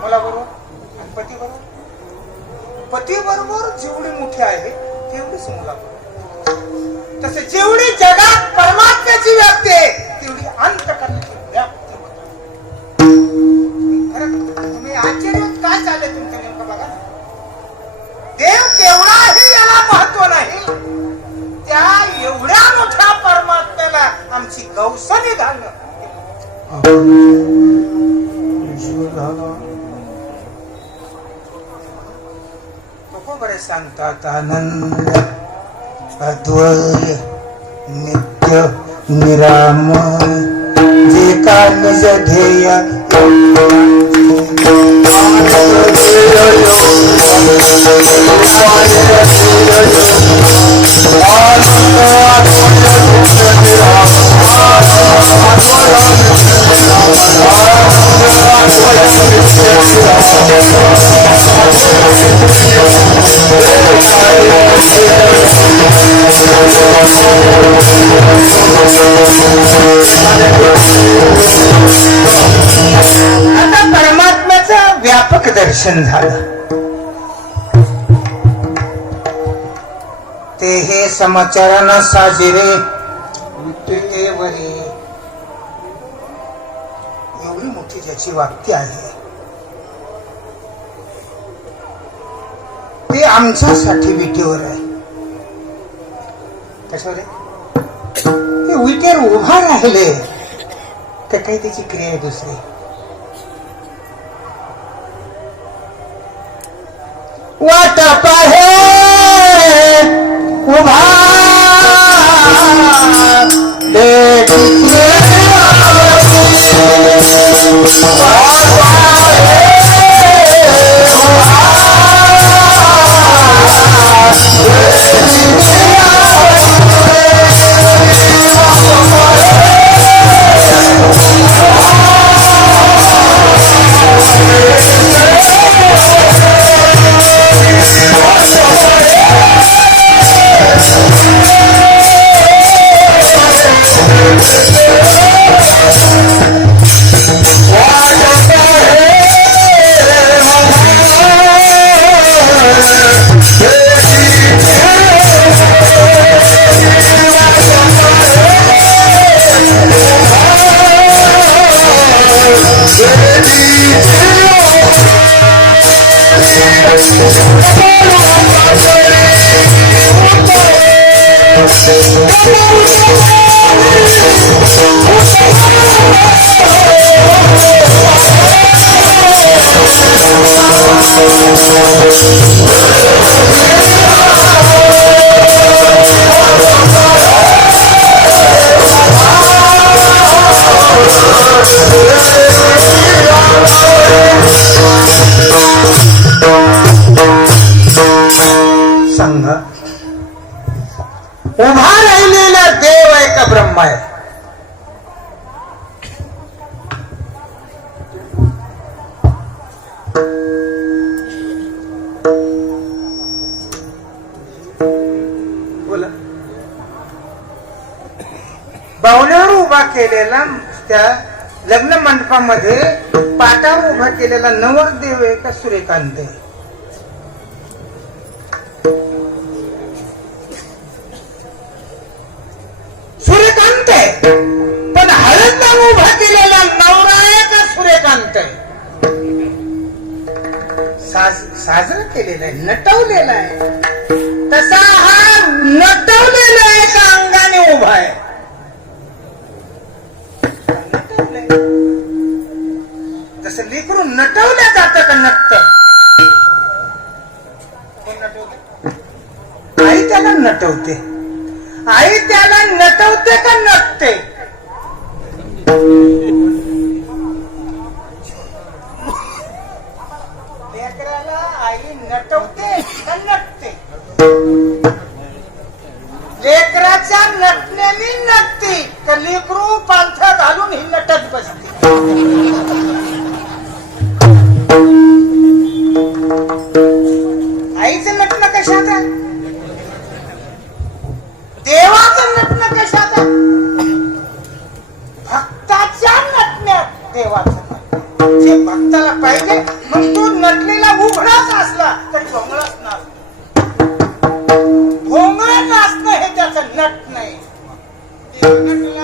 मुलाबरोबर आणि पती बरोबर जेवढी मोठी आहे तेवढीच मुलाबरोबर. तसे जेवढी जगात परमात्म्याची व्याप्ती आहे तेवढी अंतःकरणाची व्याप्ती होत. तुम्ही आश्चर्य काय चालले तुमचं नेमकं बघा. देव केवढाही याला महत्व नाही, त्या एवढ्या मोठ्या परमात्म्याला आमची गौसनी घालणं. बरे सांगतात आनंद अद्वय नित्य निरामय जे का निज ध्येय दर्शन झालं. ते हे समचरण साजिरे विठ्ठलेवरी. एवढी मोठी ज्याची वाक्य आहे ते आमच्यासाठी विटेवर आहे. कशावर आहे? ते विटेवर उभा राहिले तर काही त्याची क्रिया आहे दुसरी. वाट पाहे उभा संघ उभा राहिलेला देव आहे का ब्रह्म आहे? बोला. बाहुल्यावर उभा केलेला त्या लग्न मंडपामध्ये पाटावर उभा केलेला नवरदेव आहे का सूर्यकांत आहे? सूर्यकांत आहे. पण हळदला उभा केलेला नवरा आहे का सूर्यकांत आहे? साजरा केलेला आहे, नटवलेला आहे. तसा हा नटवलेला आहे का अंगाने उभा आहे? जसं लेकरून नटवल्या जातं का नटत? आई त्याला नटवते. आई त्याला नटवते का नटते? लेकराला आई नटवते का नटते? लेकराच्या नटण्याने नटते तर लेकरू पालथा घालून ही नटत बसते. आईचं नटणं कशात आहे? देवाचं नटणं कशात आहे? भक्ताच्या नटण्यात देवाचं नटणं. जे भक्ताला पाहिजे मग तो नटलेला उघडाच असला तरी भोंगळाच नाचतो. भोंगळं नाचणं हे त्याचं नट नाही. नटला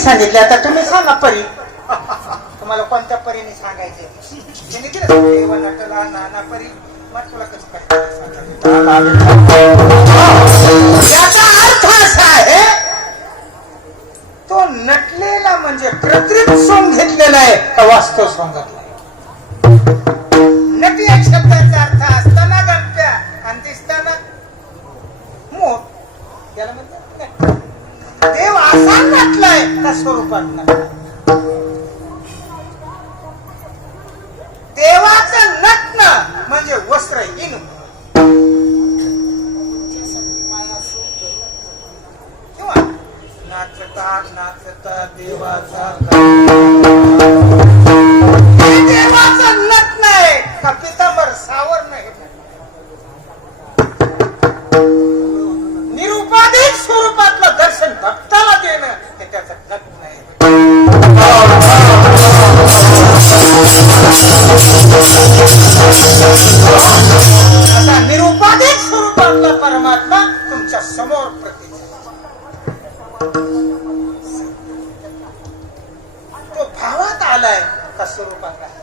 सांगितले. आता तुम्ही सांगा परी. तुम्हाला कोणत्या परीने सांगायचे? देव नटला नाना परी मग तुला कसं काय याचा अर्थ असा आहे तो नटलेला म्हणजे कृत्रिम सोंग घेतलेला आहे का वास्तव सोंगातला आहे. नटी या शब्दाचा अर्थ असताना गणप्या आणि दिसताना मोर याला म्हणतात नट. देव असा नटलाय त्या स्वरूपात नटलाय. देवाचं नटणं म्हणजे वस्त्रहीन किंवा नाचता नाचता देवाचा देवाचं नटणं आहे का पितांबर सावरणं हे निरुपाधिक स्वरूपातलं दर्शन भक्ताला देणं हे त्याचं नटणं आहे. असा निरुपाधिक स्वरूपातला परमात्मा तुमच्या समोर प्रतीत तो भावात आलाय का स्वरूपात आहे.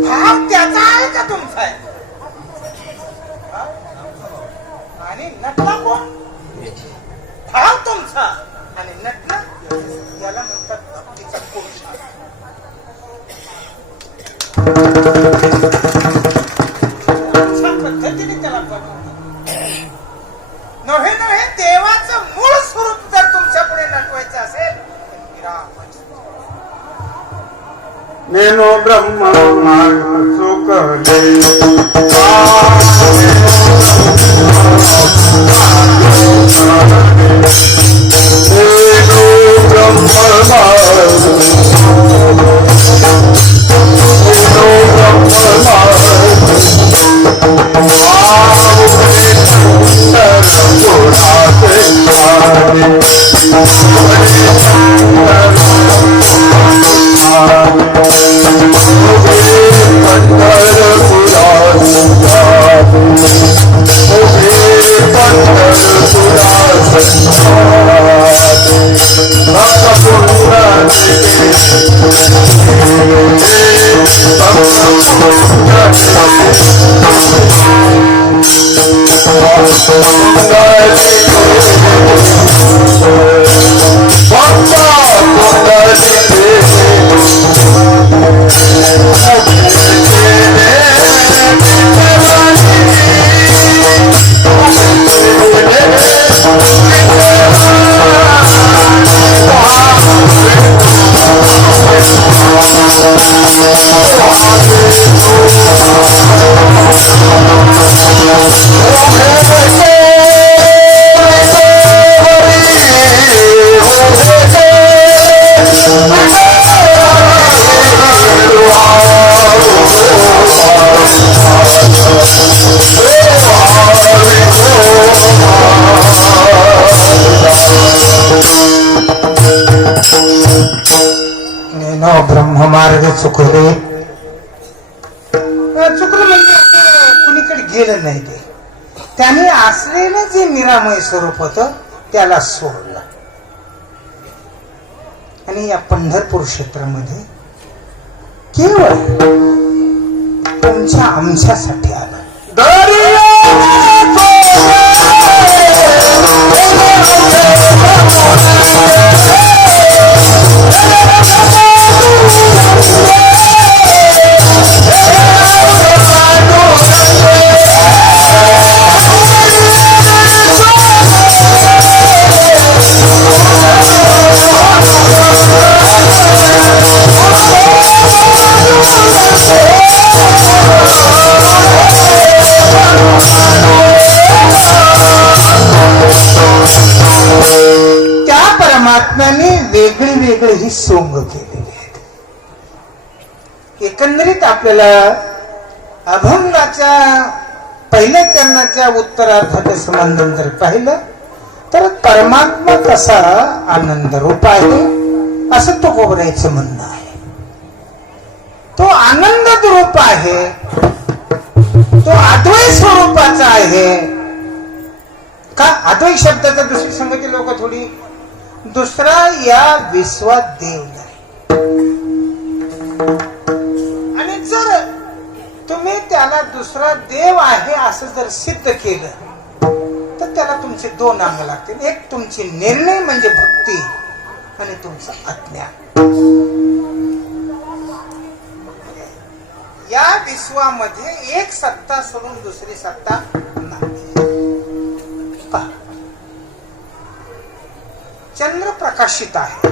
भाव त्याचा आहे का तुमचा आहे. आणि नटला कोण भाव तुमचा आणि नटणं याला म्हणतात भक्तीचा पुरुषार्थ. अशा पद्धतीने त्याला बनवतात. नव्हे नव्हे देवाचं मूळ स्वरूप जर तुमच्या पुढे नटवायचं असेल नेनो ब्रह्म सुखले ब्रह्ममार्ग चुकले चुकलं म्हणजे कुणीकडे गेलं नाही ते त्याने असलेलं जे निरामय स्वरूप होतं त्याला सोडलं आणि या पंढरपूर क्षेत्रामध्ये केवळ तुमच्या आमच्यासाठी आला. परमात्म्याने वेगळी वेगळी ही सोंग केलेली आहेत. एकंदरीत आपल्याला अभंगाच्या पहिल्या चरणाच्या उत्तरार्धाचं संबंधन जर पाहिलं तर परमात्मा कसा आनंद रूप आहे असं तो गोबरायचं म्हणणं आहे. तो आनंद रूप आहे, तो अद्वैत स्वरूपाचा आहे. का अद्वैत शब्दाचा दुसरी संगती लोक थोडी दुसरा या विश्वात देव नाही. आणि जर तुम्ही त्याला दुसरा देव आहे असं जर सिद्ध केलं तर त्याला तुमचे दोन अंग लागतील. एक तुमची निर्णय म्हणजे भक्ती आणि तुमचं अज्ञान. या विश्वामध्ये एक सत्ता सोडून दुसरी सत्ता नाही. पहा, चंद्र प्रकाशित आहे.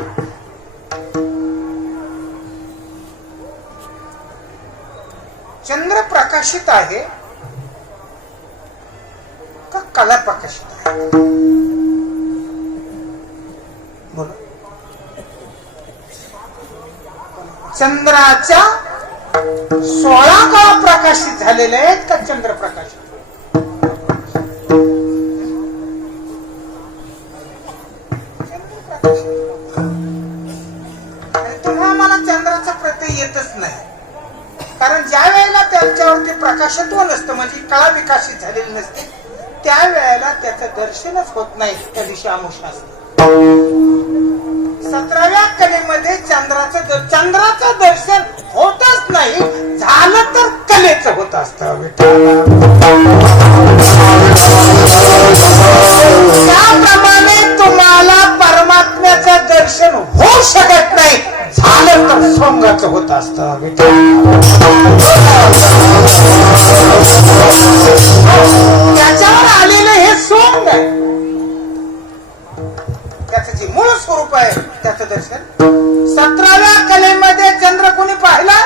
चंद्र प्रकाशित आहे का कला प्रकाशित आहे? बोला. चंद्राच्या 16 कला प्रकाशित झालेल्या आहेत का चंद्र प्रकाशित? आणि तुम्हा मला चंद्राचा प्रत्यय येतच नाही. कारण ज्या वेळेला त्याच्यावरती प्रकाशत्व नसतं म्हणजे कला विकसित झालेली नसते त्यावेळेला त्याचं दर्शनच होत नाही. त्या दिवशी अमावस्या असते. 17व्या कलेमध्ये चंद्राचं दर्शन होतच नाही. झालं तर कलेचं होत असतं. त्याप्रमाणे तुम्हाला परमात्म्याचं दर्शन होऊ शकत नाही. झालं तर सोंगाचं होत असतं. त्याच्यावर आलेलं हे सोंग आहे. त्याचं जे मूळ स्वरूप आहे त्याचं दर्शन 17व्या कलेमध्ये चंद्र कोणी पाहिला?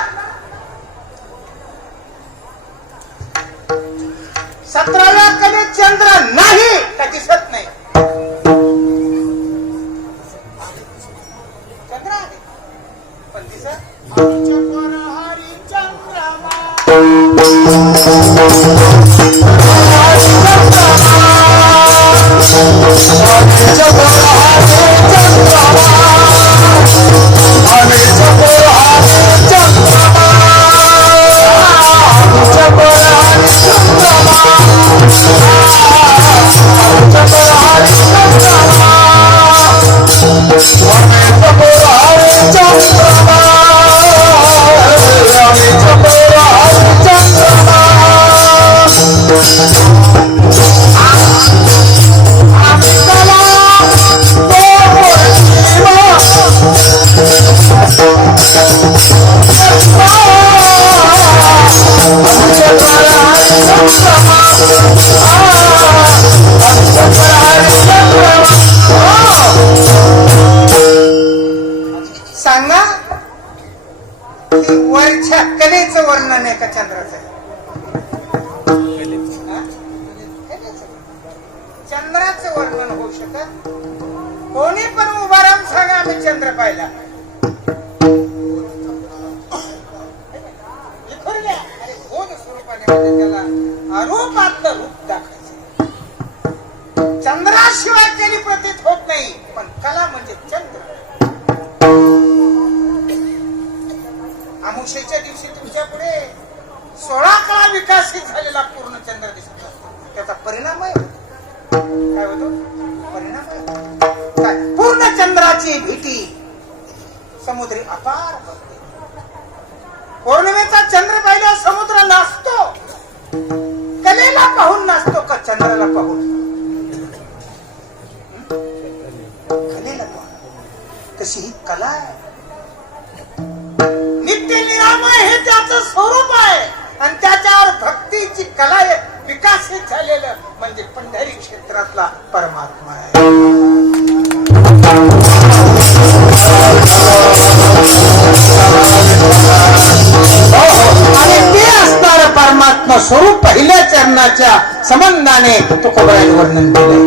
17व्या कलेत चंद्र नाही का दिसत नाही. चंद्र आहे पण दिसत सांगा की वरच्या कलेचं वर्णन आहे का चंद्राचं? चंद्राचं वर्णन होऊ शकत? कोणी पण उभा राहून सांगा आम्ही चंद्र पाहिला. त्याला अरूपातलं रूप दाखवायचं. चंद्राशिवाय कली प्रतीत होत नाही. पण कला म्हणजे चंद्र. अमावस्येच्या दिवशी तुमच्या पुढे 16 कला विकसित झालेला पूर्ण चंद्र दिसत असतो. त्याचा परिणाम आहे काय होतो? परिणाम आहे काय? पूर्ण चंद्राची भीती समुद्री अपार भरते. पौर्णिमेचा चंद्र पाहिल्यावर समुद्र नाचतो. कलेला पाहून नाचतो का चंद्राला पाहून? कलेला पाहून. तशी ही कला आहे. नित्य निरामय हे त्याचं स्वरूप आहे आणि त्याच्यावर भक्तीची कला विकसित झालेलं म्हणजे पंढरी क्षेत्रातला परमात्मा आहे. आणि ते असणारं परमात्मा स्वरूप पहिल्या चरणाच्या संबंधाने तुकोबाराने वर्णन केलं.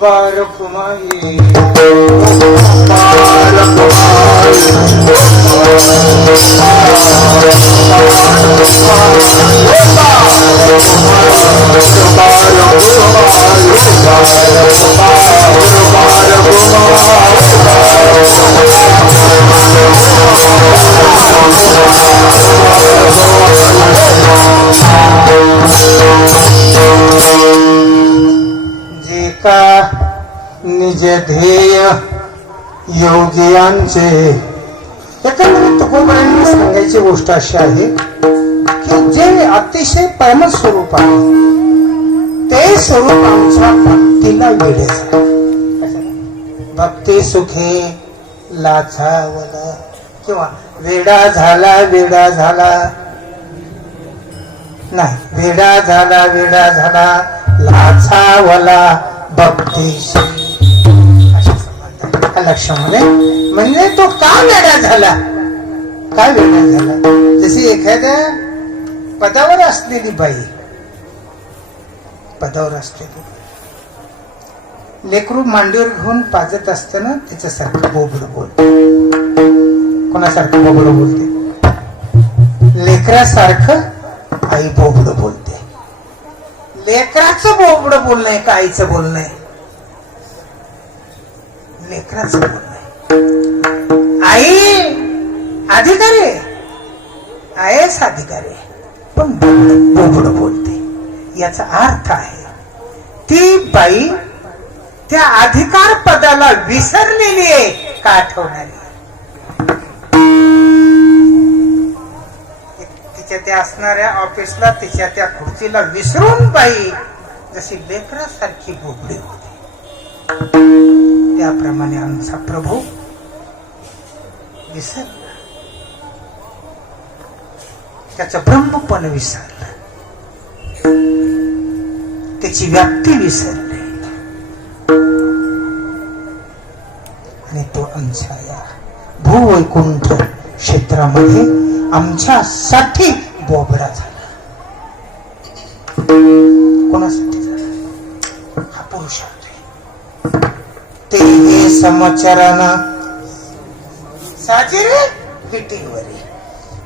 बारकुमारी जे का निज ध्येय योगियांचे एकंदरीत तुकोबांनी सांगायची गोष्ट अशी आहे की जे अतिशय परमस्वरूप आहे ते स्वरूप आमच्या भक्तीला वेडेच आहे. भक्ती सुखे लाचावल किंवा वेडा झाला नाही, वेडा झाला लाचावला भक्तीशी अशा संबंध लक्षामध्ये. म्हणजे तो का वेडा झाला, काय वेडा झाला? जशी एखाद्या पदावर असलेली बाई, पदावर असलेली लेकरू मांडीवर घेऊन पाजत असताना तिच्यासारखं बोबड बोलते. कोणासारखं बोबड बोलते? लेकरासारखं आई बोबड बोलते. लेकराचं बोबड बोलणं आहे का आईचं बोलणं आहे? लेकराचं बोलणं आहे. आई अधिकारी आहेस अधिकारी, पण बोबड बोलते. याचा अर्थ आहे ती बाई त्या अधिकार पदाला विसरलेली आहे का आठवणारी? तिच्या त्या असणाऱ्या ऑफिसला, तिच्या त्या खुर्चीला विसरून बाई जशी लेकरासारखी बोबडी होती, त्याप्रमाणे आमचा प्रभू विसरला. त्याचं ब्रह्मपण विसरलं, त्याची व्याप्ती विसरली आणि तो आमच्या या भूवैकुंठ क्षेत्रामध्ये आमच्यासाठी बोबडा झाला. कोणासाठी झाला? हा पुरुषार्थी. ते हे समचरण साजिरे विटीवरी.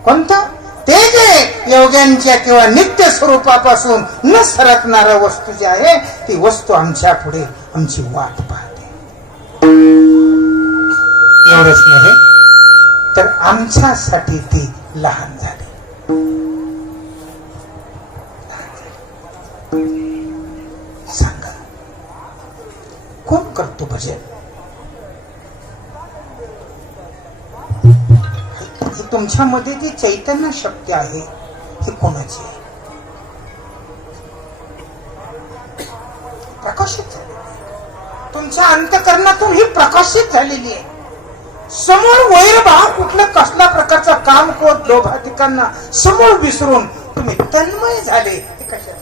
कोणतं? ते जे योग्यांच्या किंवा नित्य स्वरूपापासून न सरकणारा वस्तू जी आहे ती वस्तू आमच्या पुढे आमची वाट पाहते. एवढंच नव्हे तर आमच्यासाठी ती लहान झाली. सांगा कोण करतो भजन? ही तुमच्यामध्ये जी चैतन्य शक्ती आहे ही कोणाची आहे? प्रकाशित झालेली आहे. तुमच्या अंतःकरणातून ही प्रकाशित झालेली आहे. समोर वैरभाव कुठल्या कसला प्रकारचा काम क्रोध लोभाधिकांना समोर विसरून तुम्ही तन्मय झाले. हे कशात?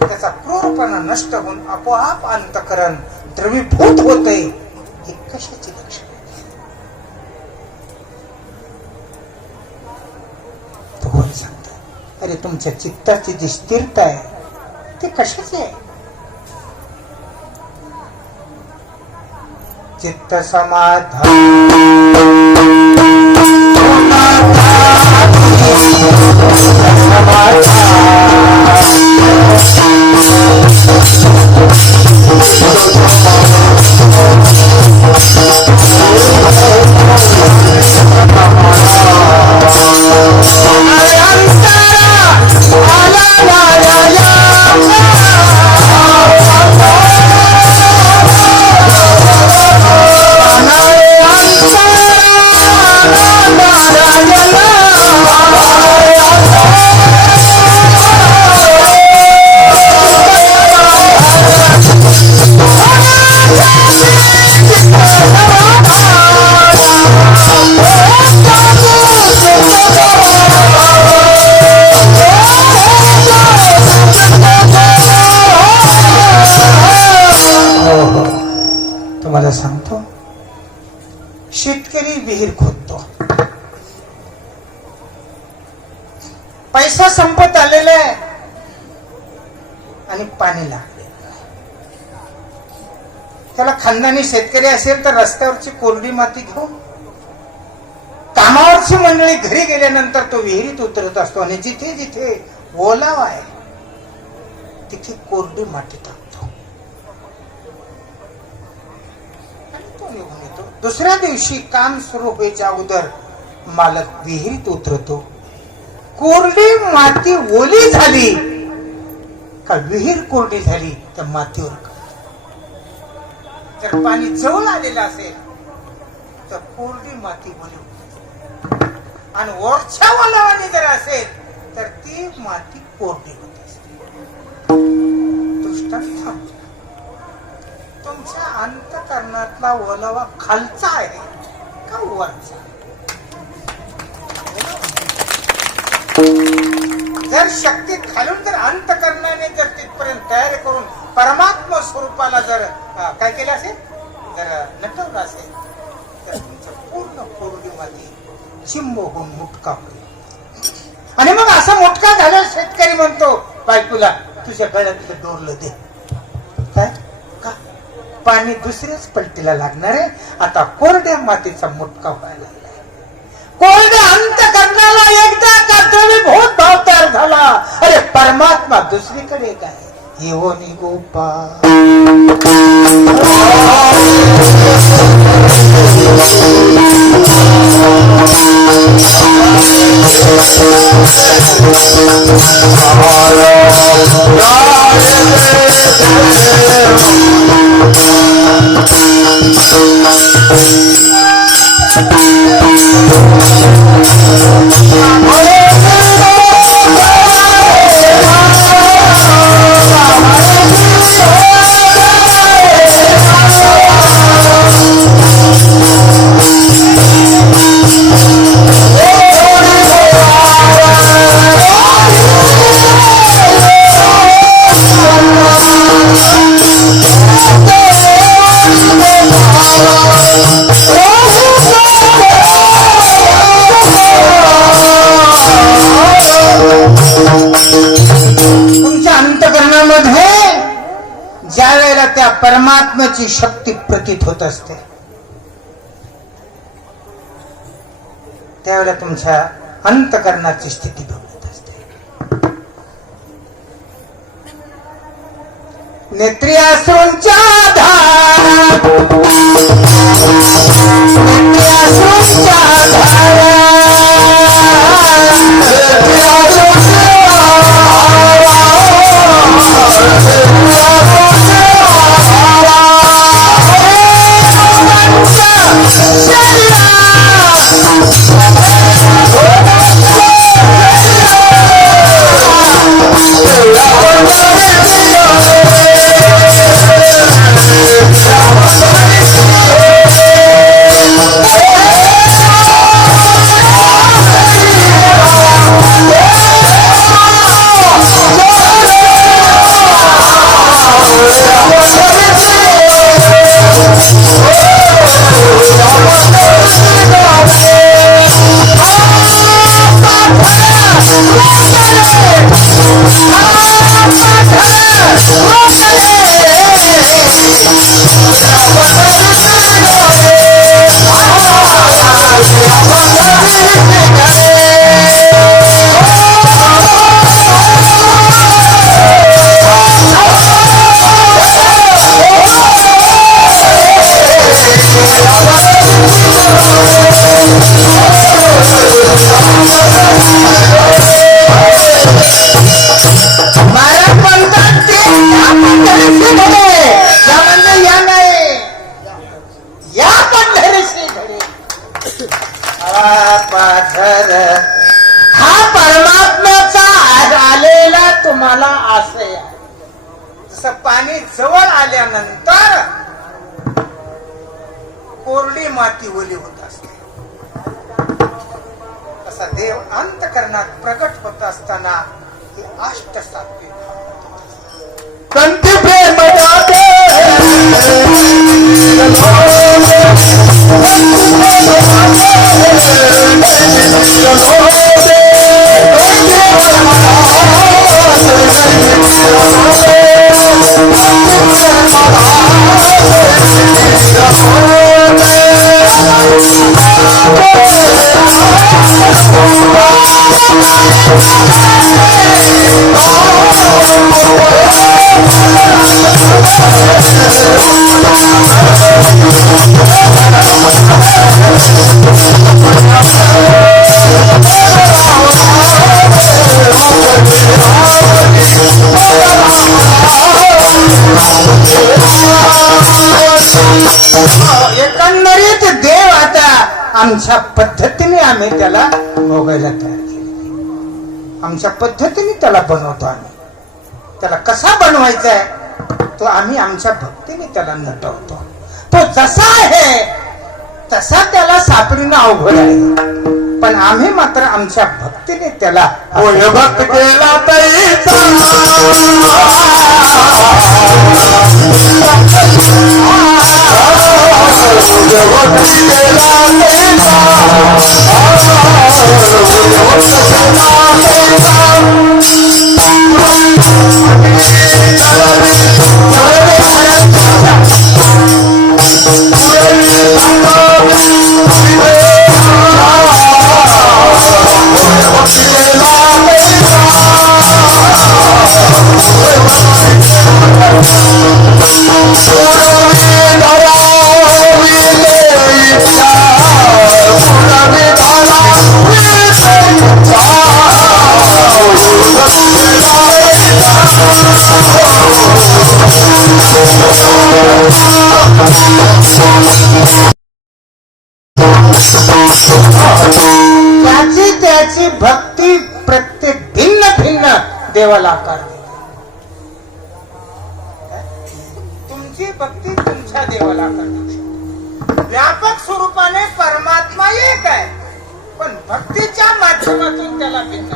त्याचा क्रूरपणा नष्ट होऊन आपोआप अंतःकरण द्रवीभूत होते. हे कशाची लक्षण? भगवान सांगतात, अरे तुमच्या चित्ताची जी स्थिरता आहे ती कशाची आहे? चित्त समाधान शेतकरी विहीर खोदतो. पैसा संपत आलेला आहे आणि पाणी लागले. त्याला खानदानी शेतकरी असेल तर रस्त्यावरची कोरडी माती घेऊन कामावरची मंडळी घरी गेल्यानंतर तो विहिरीत उतरत असतो आणि जिथे जिथे ओलावा आहे तिथे कोरडी माती टाकतो आणि तो निघून येतो. दुसऱ्या दिवशी काम सुरू व्हायच्या अगोदर मालक विहिरीत उतरतो. कोरडी माती ओली झाली का विहीर कोरडी झाली तर मातीवर जर पाणी जवळ आलेलं असेल तर कोरडी माती ओली होते आणि वरच्या ओलावाने जर असेल तर ती माती कोरडी होत असते. दृष्टांत तुमच्या अंतःकरणातला ओलावा खालचा आहे का वरचा? जर शक्ती घालून जर अंतःकरणाने जर तिथपर्यंत तयारी करून परमात्मा स्वरूपाला जर काय केलं असेल, जर नटवलं असेल तर तुमचं पूर्ण कोरडी माती चिंब होऊन मुटका होईल. आणि मग असा मुटका झाला शेतकरी म्हणतो बायकोला, तुझ्या गळ्यातलं डोरलं दे. काय का पाणी दुसऱ्याच पलटीला लागणार आहे. आता कोरड्या मातीचा मुटका व्हायला लागलाय. कोरड्या अंतःकरणाला एकदा का द्रवीभूत भाव तयार झाला. अरे परमात्मा दुसरीकडे काय येवनी गोपाळ. परमात्म्याची शक्ती प्रतीत होत असते त्यावेळेला तुमच्या अंतःकरणाची स्थिती बदलत असते. नेत्री अश्रूंच्या धारा, नेत्री अश्रूंच्या धारा, हा परमात्म्याचा आलेला तुम्हाला आशय आहे. जसं पाणी जवळ आल्यानंतर कोरडी माती ओली होत असते तसा देव अंतःकरणात प्रकट होत असताना हे अष्ट सात्विक कंठी प्रेम जाते आमच्या पद्धतीने आम्ही त्याला भोगायला तयार केले. आमच्या पद्धतीने त्याला बनवतो आम्ही. त्याला कसा बनवायचा आहे तो आम्ही आमच्या भक्तीने त्याला नटवतो. तो जसा आहे तसा त्याला सापडणं अवघड आहे, पण आम्ही मात्र आमच्या भक्तीने त्याला भक्त केला तैसा त्याची त्याची भक्ती प्रत्येक भिन्न भिन्न देवाला आकार देते. तुमची भक्ती तुमच्या देवाला आकार देऊ शकते. व्यापक स्वरूपाने परमात्मा एक आहे, पण भक्तीच्या माध्यमातून त्याला भिन्न.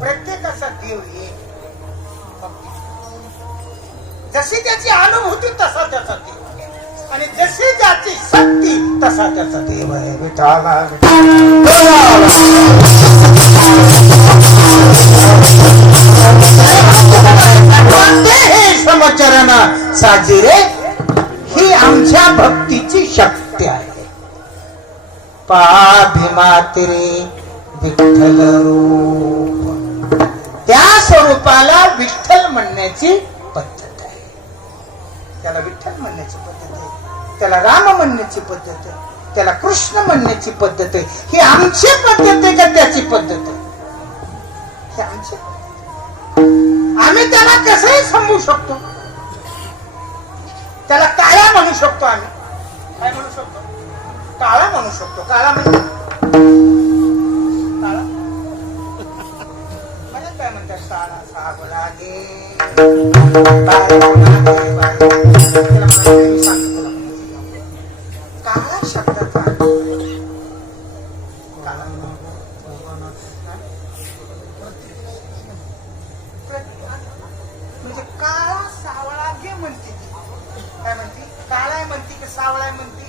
प्रत्येकाचा देव एक. जशी त्याची अनुभूती तसा त्याचा देव, आणि जशी ज्याची शक्ती तसा त्याचा देव आहे. विठाला समचरण साजिरे ही आमच्या भक्तीची शक्ती आहे. पाभिमात्रे विठ्ठल रूप, त्या स्वरूपाला विठ्ठल म्हणण्याची पद्धत आहे. त्याला विठ्ठल म्हणण्याची पद्धत आहे, त्याला राम म्हणण्याची पद्धत आहे, त्याला कृष्ण म्हणण्याची पद्धत आहे. ही आमची पद्धत आहे का त्याची पद्धत आहे? ही आमची. आम्ही त्याला कसंही समजू शकतो. त्याला काळा म्हणू शकतो. आम्ही काय म्हणू शकतो? काळा म्हणू शकतो. काळा म्हणजे काळा म्हणजे काय म्हणतात? साडा साबळा घे काळा शब्दाचा म्हणजे काळा सावळा घे म्हणते. काय म्हणते? काळा म्हणते की सावळा म्हणते?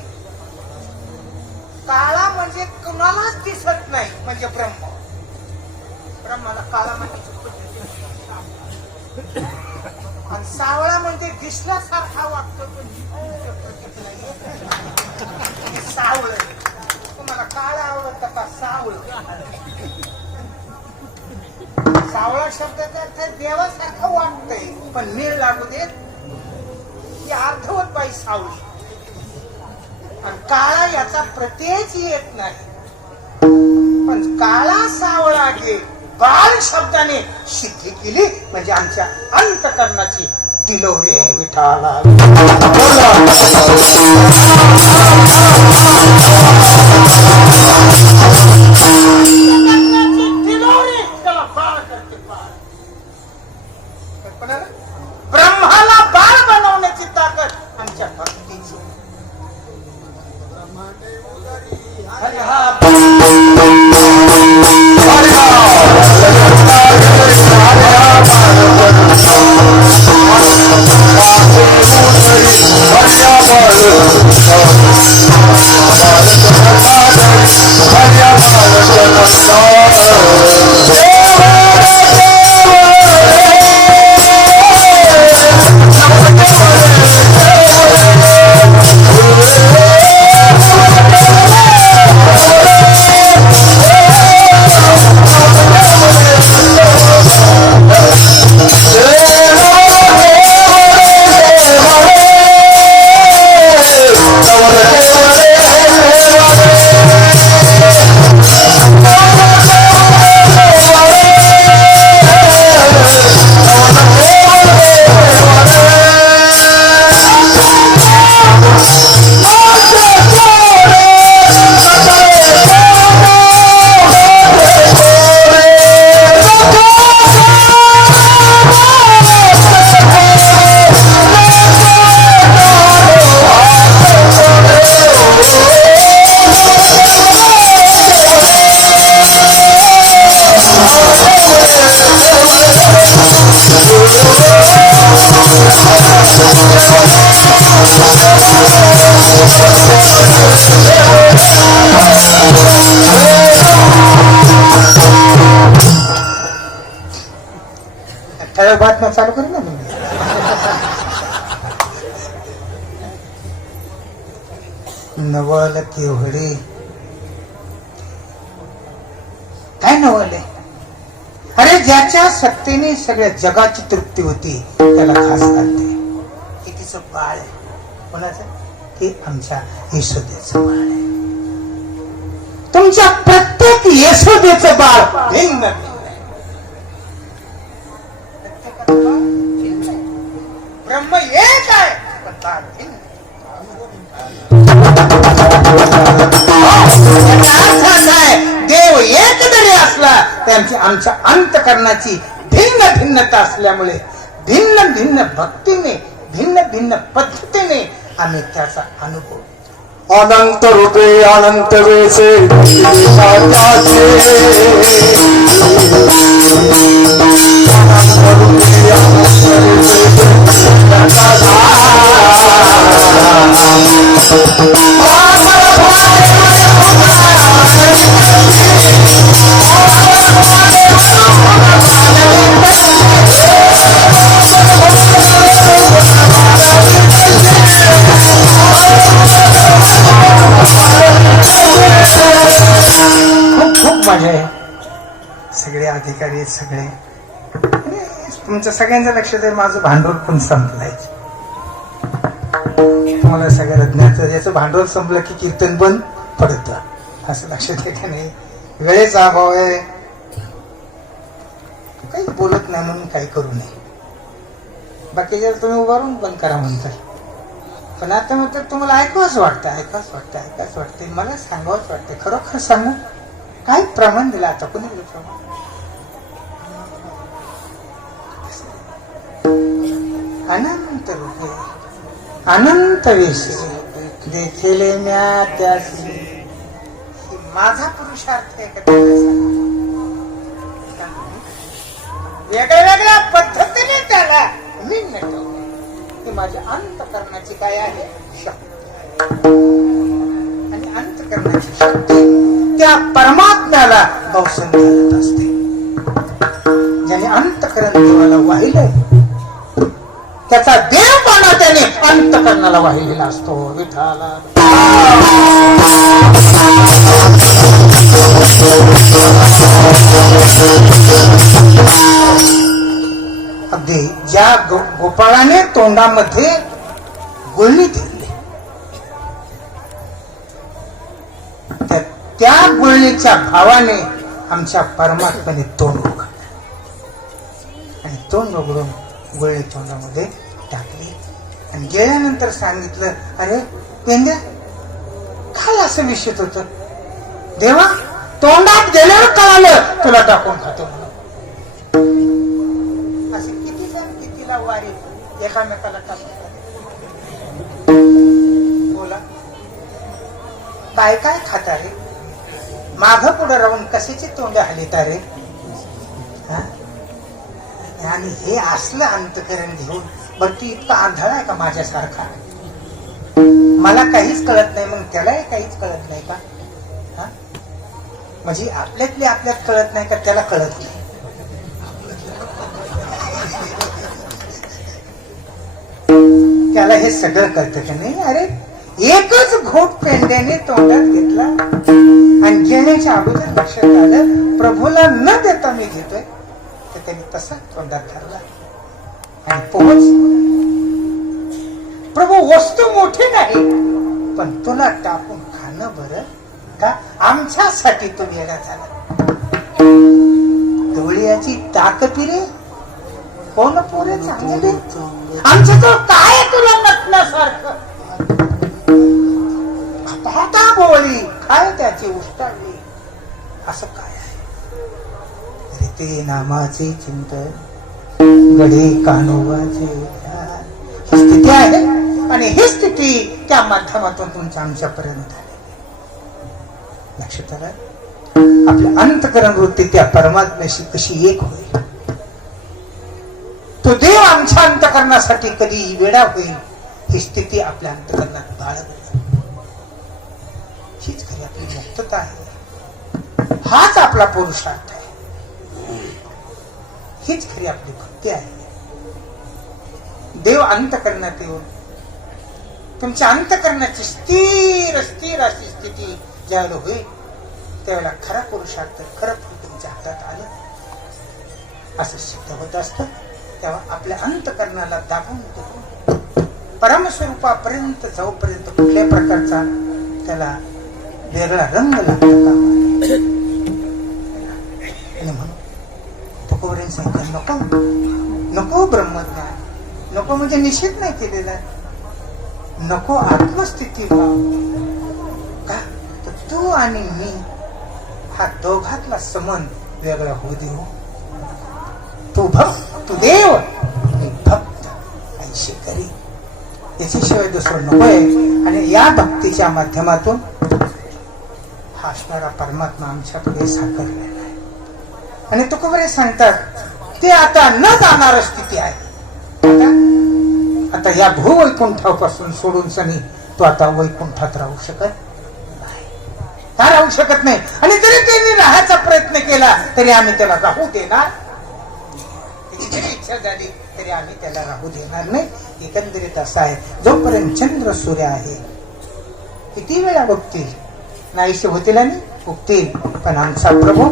काळा म्हणजे कुणालाच दिसत नाही, म्हणजे ब्रह्म. ब्रह्माला काळा म्हणायची पद्धती. आणि सावळा म्हणजे दिसल्यासारखा वाटतो, पण सावळ. तुम्हाला काळा आवडतं का सावळ? सावळा शब्दाचा अर्थ देवासारखं वाटतंय, पण नीळ लागू देत ही अर्धवट बाई सावळी. आणि काळा याचा प्रत्ययच येत नाही, पण काळा सावळा घे बाळ शब्दाने सिद्धी केली म्हणजे आमच्या अंतकरणाची तिलोरी आहे. विठाला ब्रह्माला बाळ बनवण्याची ताकद आमच्या भक्तीची. नवल केवढे, काय नवल आहे? अरे ज्याच्या सत्तेने सगळ्या जगाची तृप्ती होती त्याला घास घालते. हे तिचं बाळ आहे. कोणाचं? हे आमच्या यशोदेचं बाळ आहे. तुमच्या प्रत्येक यशोदेचं बाळ भिन्न भिन्न आहे. प्रत्येकाचं बाळ भिन्न आहे. ब्रह्म एक आहे पण बाळ भिन्न आहे. याचा अर्थ असा आहे, देव एक जरी असला त्यांची आमच्या अंतकरणाची भिन्न भिन्नता असल्यामुळे भिन्न भिन्न भक्तीने भिन्न भिन्न पद्धतीने आम्ही त्याचा अनुभव. अनंत रूपे अनंत वेसे साच्याचे, अनंत रूपे अनंत वेसे खूप मजा आहे. सगळे अधिकारी आहेत सगळे. तुमच्या सगळ्यांचं लक्षात आहे माझं भांडवल पण संपलंय. तुम्हाला सगळ्याला ज्ञात याचं भांडवल संपलं की कीर्तन बंद पडत असं लक्षात आहे का नाही? वेळेचा अभाव आहे. काही बोलत नाही म्हणून काही करू नये. बाकीच्या तुम्ही उभारून पण करा म्हणताय. पण आता म्हणतात तुम्हाला ऐकावंच वाटतं, ऐकावंच वाटतं, ऐकावंच वाटते. मला सांगावंच वाटतं. खरोखर सांगू काय प्रमाण दिलं आता कोणी दिलं प्रमाण? अनंत रूपे अनंत वेशी देखिले म्या त्यासी. माझा पुरुषार्थ आहे का? वेगळ्या वेगळ्या पद्धतीने त्याला मी नटवले. माझ्या अंतकरणाची काय आहे? शक्ती. आणि अंतकरणाची शक्ती त्या परमात्म्याला गौसन घालत असते. ज्याने अंतकरण देवाला वाहिलंय त्याचा देवपणा त्याने अंतकरणाला वाहिलेला असतो. विठाला अगदी ज्या गोपाळाने तोंडामध्ये गुळणी दिली त्या गुळणीच्या भावाने आमच्या परमात्म्याने तोंड उघडलं आणि तोंड उघडून गुळणी तोंडामध्ये टाकली आणि गेल्यानंतर सांगितलं, अरे पेंद्या काय असं विषय होत? देवा तोंडात गेल्यावर कळालं तुला टाकून खातो म्हणून. असे किती जण कितीला वारी एकामेकाला टाकून बोला. काय काय खाता रे? माग पुढे राहून कशाची तोंड हलिता रे? आणि हे असलं अंतकरण घेऊन बरं ती इतका आंधळा आहे का माझ्यासारखा? मला काहीच कळत नाही मग त्यालाही काहीच कळत नाही का? म्हणजे आपल्यातले आपल्यात कळत नाही का त्याला कळत नाही? त्याला हे सगळं कळतं का नाही? अरे एकच घोट पेंड्याने तोंडात घेतला आणि घेण्याच्या अगोदर लक्षात आलं प्रभूला न देता मी घेतोय, तर त्यांनी तसा तोंडात धरला आणि पोहोच. प्रभू वस्तू मोठी नाही पण तुला टाकून खाणं बरं का? आमच्यासाठी तो वेगळा झाला. डोळ्याची ताक पिरे कोण पोरे चांगले आमचं तो काय तुला नटण्यासारखं पाहता बोळी काय त्याची उष्टाळली असं काय आहे? अरे ते नामाचे चिंतन गडे कानोबाचे ही स्थिती आहे आणि ही स्थिती त्या माध्यमातून तुमच्या आमच्यापर्यंत आली. लक्षात आलं? आपल्या अंतकरण वृत्ती त्या परमात्म्याशी कशी एक होईल, तो देव आमच्या अंतकरणासाठी कधी वेडा होईल, ही स्थिती आपल्या अंतकरणात बाळगली. हीच खरी आपली मुक्तता आहे. हाच आपला पुरुषार्थ आहे. हीच खरी आपली भक्ती आहे. देव अंतकरणात येऊन तुमच्या अंतकरणाची स्थिर स्थिर अशी स्थिती ज्यावेळेला होईल त्यावेळेला खरा पुरुषार्थ खरं फळ तुमच्या हातात आलं असं सिद्ध होत असतं. तेव्हा आपल्या अंतकरणाला दाबून देऊन परमस्वरूपापर्यंत जाऊपर्यंत कुठल्या प्रकारचा त्याला वेगळा रंग लागतो का आणि म्हणून तुकोबरेने सांगितलं नको नको ब्रह्मज्ञान नको म्हणजे निषेध नाही केलेला नको आत्मस्थिती का तर तू आणि मी हा दोघातला संबंध वेगळा होऊ देऊ. तू भक्त तू देव मी भक्त ऐशी करी याच्याशिवाय दुसरं नकोय. आणि या भक्तीच्या माध्यमातून हा असणारा परमात्मा आमच्याकडे साकारलेला आहे. आणि तुकोबरे सांगतात ते आता न जाणार स्थिती आहे. आता या भूवैकुंठापासून सोडून सनी तो आता वैकुंठात राहू शकत नाही का राहू शकत नाही. आणि जरी त्यांनी राहायचा प्रयत्न केला तरी आम्ही त्याला राहू देणार त्याची जरी इच्छा झाली तरी आम्ही त्याला राहू देणार नाही. एकंदरीत असं आहे जोपर्यंत चंद्र सूर्य आहे किती वेळा बघतील नाहीसे होतील आणि उगतील पण आमचा प्रभू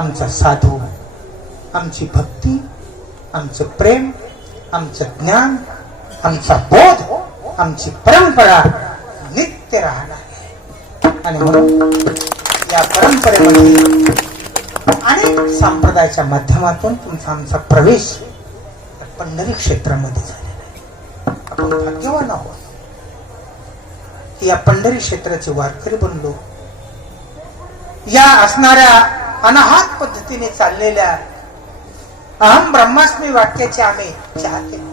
आमचा साधू आमची भक्ती आमचं प्रेम आमचं ज्ञान आमचा बोध आमची परंपरा नित्य राहणार आहे. आणि म्हणून या परंपरेमध्ये अनेक संप्रदायाच्या माध्यमातून तुमचा आमचा प्रवेश पंढरी क्षेत्रामध्ये झालेला आहे. आपण भाग्यवान आहोत की या पंढरी क्षेत्राचे वारकरी बनलो. या असणाऱ्या अनाहत पद्धतीने चाललेल्या अहम ब्रह्मास्मी वाक्याचे आम्ही चाहते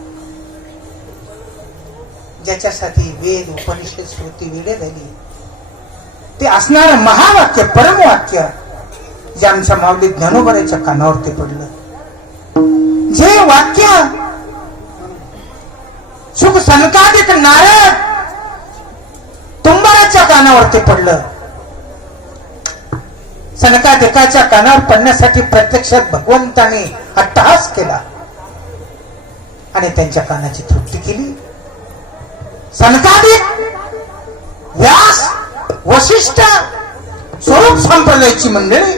ज्याच्यासाठी वेद उपनिषद श्रुती वेडे झाली ते असणारं महावाक्य परमवाक्य जे आमच्या माऊली ज्ञानोबराच्या कानावरती पडलं. जे वाक्य सुख सनकादिक नारद तुंबाराच्या कानावरती पडलं. सनकादिकाच्या कानावर पडण्यासाठी प्रत्यक्षात भगवंताने अट्टहास केला आणि त्यांच्या कानाची तृप्ती केली. सनकादिक व्यास वशिष्ठ स्वरूप संप्रदायाची मंडळी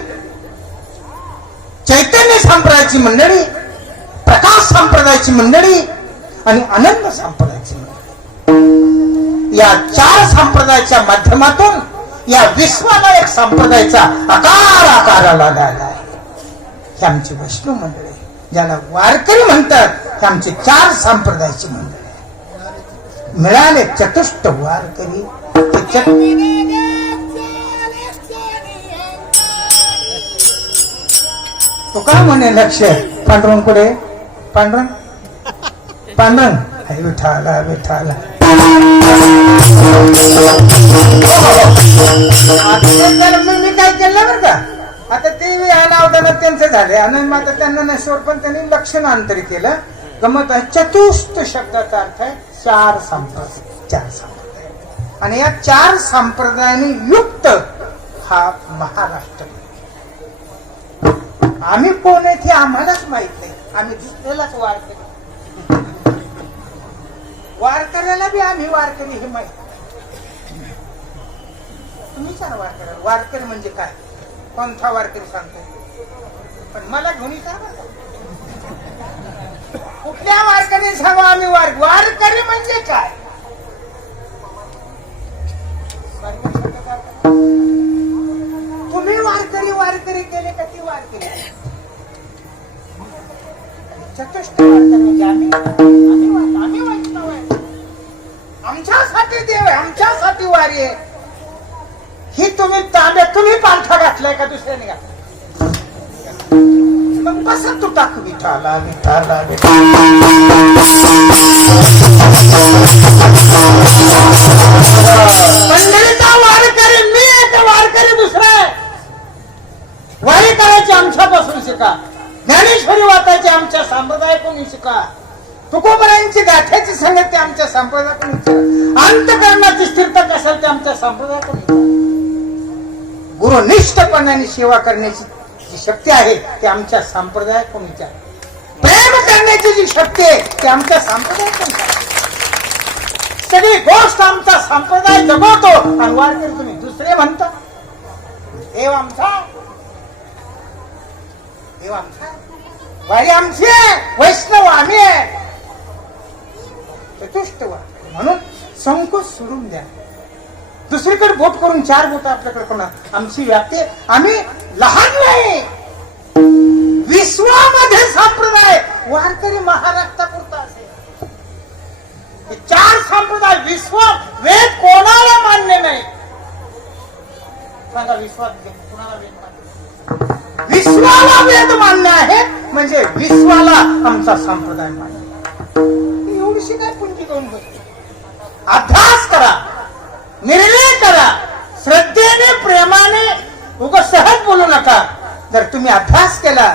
चैतन्य संप्रदायाची मंडळी प्रकाश संप्रदायाची मंडळी आणि आनंद संप्रदायाची मंडळी या चार संप्रदायाच्या माध्यमातून या विश्वाला एक संप्रदायाचा आकाराला आला आहे. हे आमची वैष्णव मंडळी ज्याला वारकरी म्हणतात हे आमचे चार संप्रदायाची मंडळी मिळाले चतुष्ट वारकरी. तो का म्हणे लक्ष पांडुरंग कुठे पांडुरंग पांडुरंग विठाला विठाला मी काय केलं बरं का आता ते अनावधानात त्यांचं झाले आणि आता त्यांना नाही सोड पण त्यांनी लक्षणांतरित केलं. गमत आहे चतुष्ट शब्दाचा अर्थ आहे चार संप्रदाय चार संप्रदाय आणि या चार संप्रदायाने युक्त हा महाराष्ट्र. आम्ही कोण आहे ते आम्हालाच माहित नाही. आम्ही दुसऱ्यालाच वारकरी वारकऱ्याला बी आम्ही वारकरी हे माहित. तुम्ही सांगा वारकरी वारकरी म्हणजे काय कोणता वारकरी सांगतो पण मला घेऊन सांगा कुठल्या वारकरी सांगा आम्ही वारकरी म्हणजे काय. तुम्ही वारकरी वारकरी केले का ती वारकरी चतुष्ट वारकरी म्हणजे आम्ही वैष्णव आहे. आमच्यासाठी देव आहे आमच्यासाठी वारी आहे. ही तुम्ही ताब्यात तुम्ही पालथा घातलाय का दुसऱ्याने घातला मग बसा तू टाकू विठाला विठाला पंढरीचा वारकरी मी आहे वारकरी दुसरा आहे. वारी करायची आमच्यापासून शिका. ज्ञानेश्वरी वाचायची आमच्या संप्रदायातून शिका. तुकोबरायांची गाठ्याची संगत ते आमच्या संप्रदायातून शिका. अंतकरणाची स्थिरता कशाल ते आमच्या संप्रदायातून शिका. गुरुनिष्ठपणाने सेवा करण्याची जी शक्ती आहे ते आमच्या संप्रदायातून विचार. प्रेम करण्याची जी शक्ती आहे ते आमच्या संप्रदायातून सगळी गोष्ट आमचा संप्रदाय जगवतो आणि वारकरी तुम्ही दुसरे म्हणता. देव आमचा, देव आमचा, वारी आमची आहे, वैष्णव आम्ही आहे, चतुष्ट वारकरी. म्हणून संकोच सोडून द्या. दुसरीकडे बोट करून 4 बोट आपल्याकडे पण आमची व्याप्ती. आम्ही लहान नाही, विश्वामध्ये संप्रदाय वारकरी महाराष्ट्रापुरता असेल. 4 संप्रदाय विश्व वेद कोणाला मान्य नाही. सांगा विश्वात कोणाला वेद मान्य? विश्वाला वेद मान्य आहे म्हणजे विश्वाला आमचा संप्रदाय मान्य. एवढीशी काय पुंजी दोन गोष्टी. अभ्यास करा, निर्णय करा, श्रद्धेने प्रेमाने, उगाच सहज बोलू नका. जर तुम्ही अभ्यास केला,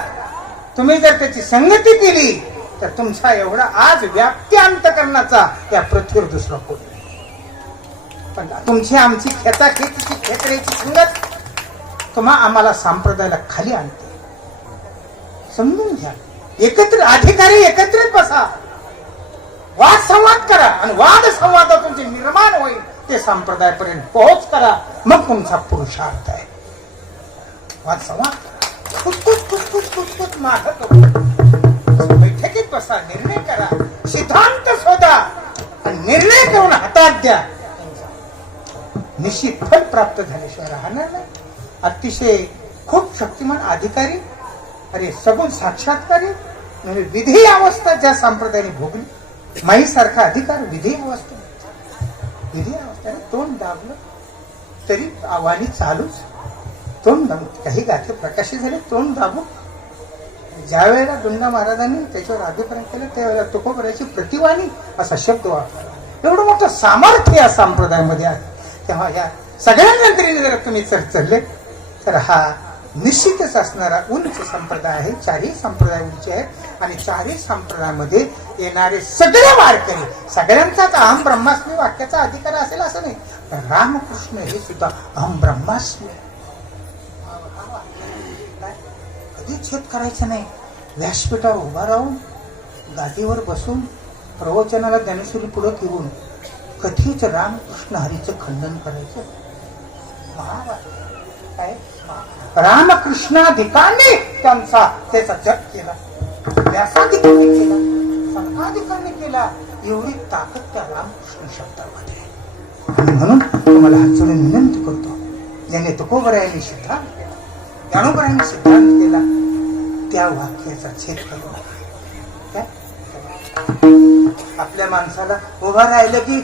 तुम्ही जर त्याची संगती केली तर तुमचा एवढा आज व्याप्ती अंतकरणाचा या पृथ्वीवर दुसरा कोण नाही. पण तुमची आमची खेचाखेचीची खेचण्याची संगत तुम्हा आम्हाला संप्रदायाला खाली आणते. समजून घ्या. एकत्र अधिकारी एकत्रित बसा, वाद संवाद करा आणि वाद संवादातून जे निर्माण होईल ते संप्रदायापर्यंत पोहोच करा. मग तुमचा पुरुषार्थ आहे. वाद संवाद कुचकुच माग करू, बैठकीत बसा, निर्णय करा, सिद्धांत शोधा आणि निर्णय करून हातात द्या. निश्चित फल प्राप्त झाल्याशिवाय राहणार नाही. अतिशय खूप शक्तिमान अधिकारी, अरे सगुण साक्षात्कारी म्हणजे विधी अवस्था ज्या संप्रदायाने भोगली, माई सारखा अधिकार विधी अवस्था, विधी अवस्थेने तोंड दाबलं तरी आव्हानी चालूच. तोंड दाबून काही गाथे प्रकाशित झाले, तोंड दाबू. ज्या वेळेला दुंडा महाराजांनी त्याच्यावर अभिप्राय केला त्यावेळेला तुकोबराची प्रतिवाणी असा शब्द वापरला. एवढं मोठं सामर्थ्य या संप्रदायामध्ये आहे. तेव्हा या सगळ्यांनंतर जर तुम्ही चढले तर हा निश्चितच असणारा उंच संप्रदाय आहे. 4ही संप्रदाय उंच आहेत आणि 4ही संप्रदायामध्ये येणारे सगळे वारकरी, सगळ्यांचाच अहम ब्रह्मास्मी वाक्याचा अधिकार असेल असं नाही. पण रामकृष्ण हे सुद्धा अहम ब्रह्मास्मी. कधीच छेद करायचं नाही. व्यासपीठावर उभा राहून, गादीवर बसून, प्रवचनाला ज्ञानेश्वरी पुढं घेऊन कधीच रामकृष्ण हरीचं खंडन करायचं. काय रामकृष्णाधिकांनी त्याचा जप केला, व्यासाधिकांनी केला, संकाधिकांनी केला. एवढी ताकद त्या रामकृष्ण शब्दामध्ये. आणि म्हणून तुम्हाला हात जोडून विनंती करतो, ज्याने तुकोबरायांनी सिद्धांत केला, ज्ञानोबरायांनी सिद्धांत केला, त्या वाक्याचा छेद करू नका. आपल्या माणसाला उभा राहिलं की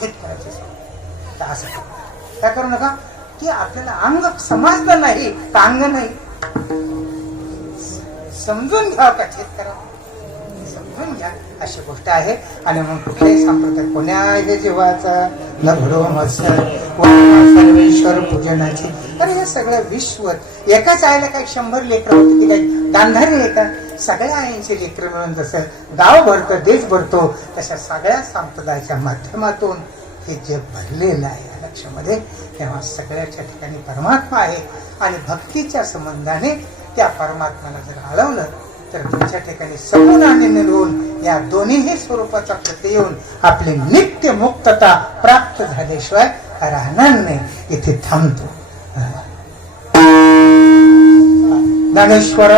छेद करायचं असं काय करू नका. की आपल्याला अंग समजलं नाही का अंग नाही समजून घ्या का छेद करा, समजून घ्या अशी गोष्ट आहे. आणि मग कुठलाही संप्रदाय कोण्या जीवाचा न घडो सर्वेश्वर पूजनाची. आणि हे सगळं विश्व एकाच आईला काही 100 लेकरं होती ती काही गांधारी आहे का? सगळ्या आईंचे लेकरं मिळून जसं गाव भरतं, देश भरतो, तशा सगळ्या संप्रदायाच्या माध्यमातून हे जग भरलेलं आहे या लक्षामध्ये. तेव्हा सगळ्याच्या ठिकाणी परमात्मा आहे आणि भक्तीच्या संबंधाने त्या परमात्म्याला जर आळवलं तर तुमच्या ठिकाणी सगुण आणि निर्गुण या दोन्हीही स्वरूपाचा प्रत्यय येऊन आपली नित्य मुक्तता प्राप्त झाल्याशिवाय राहणार नाही. इथे थांबतो. ज्ञानेश्वर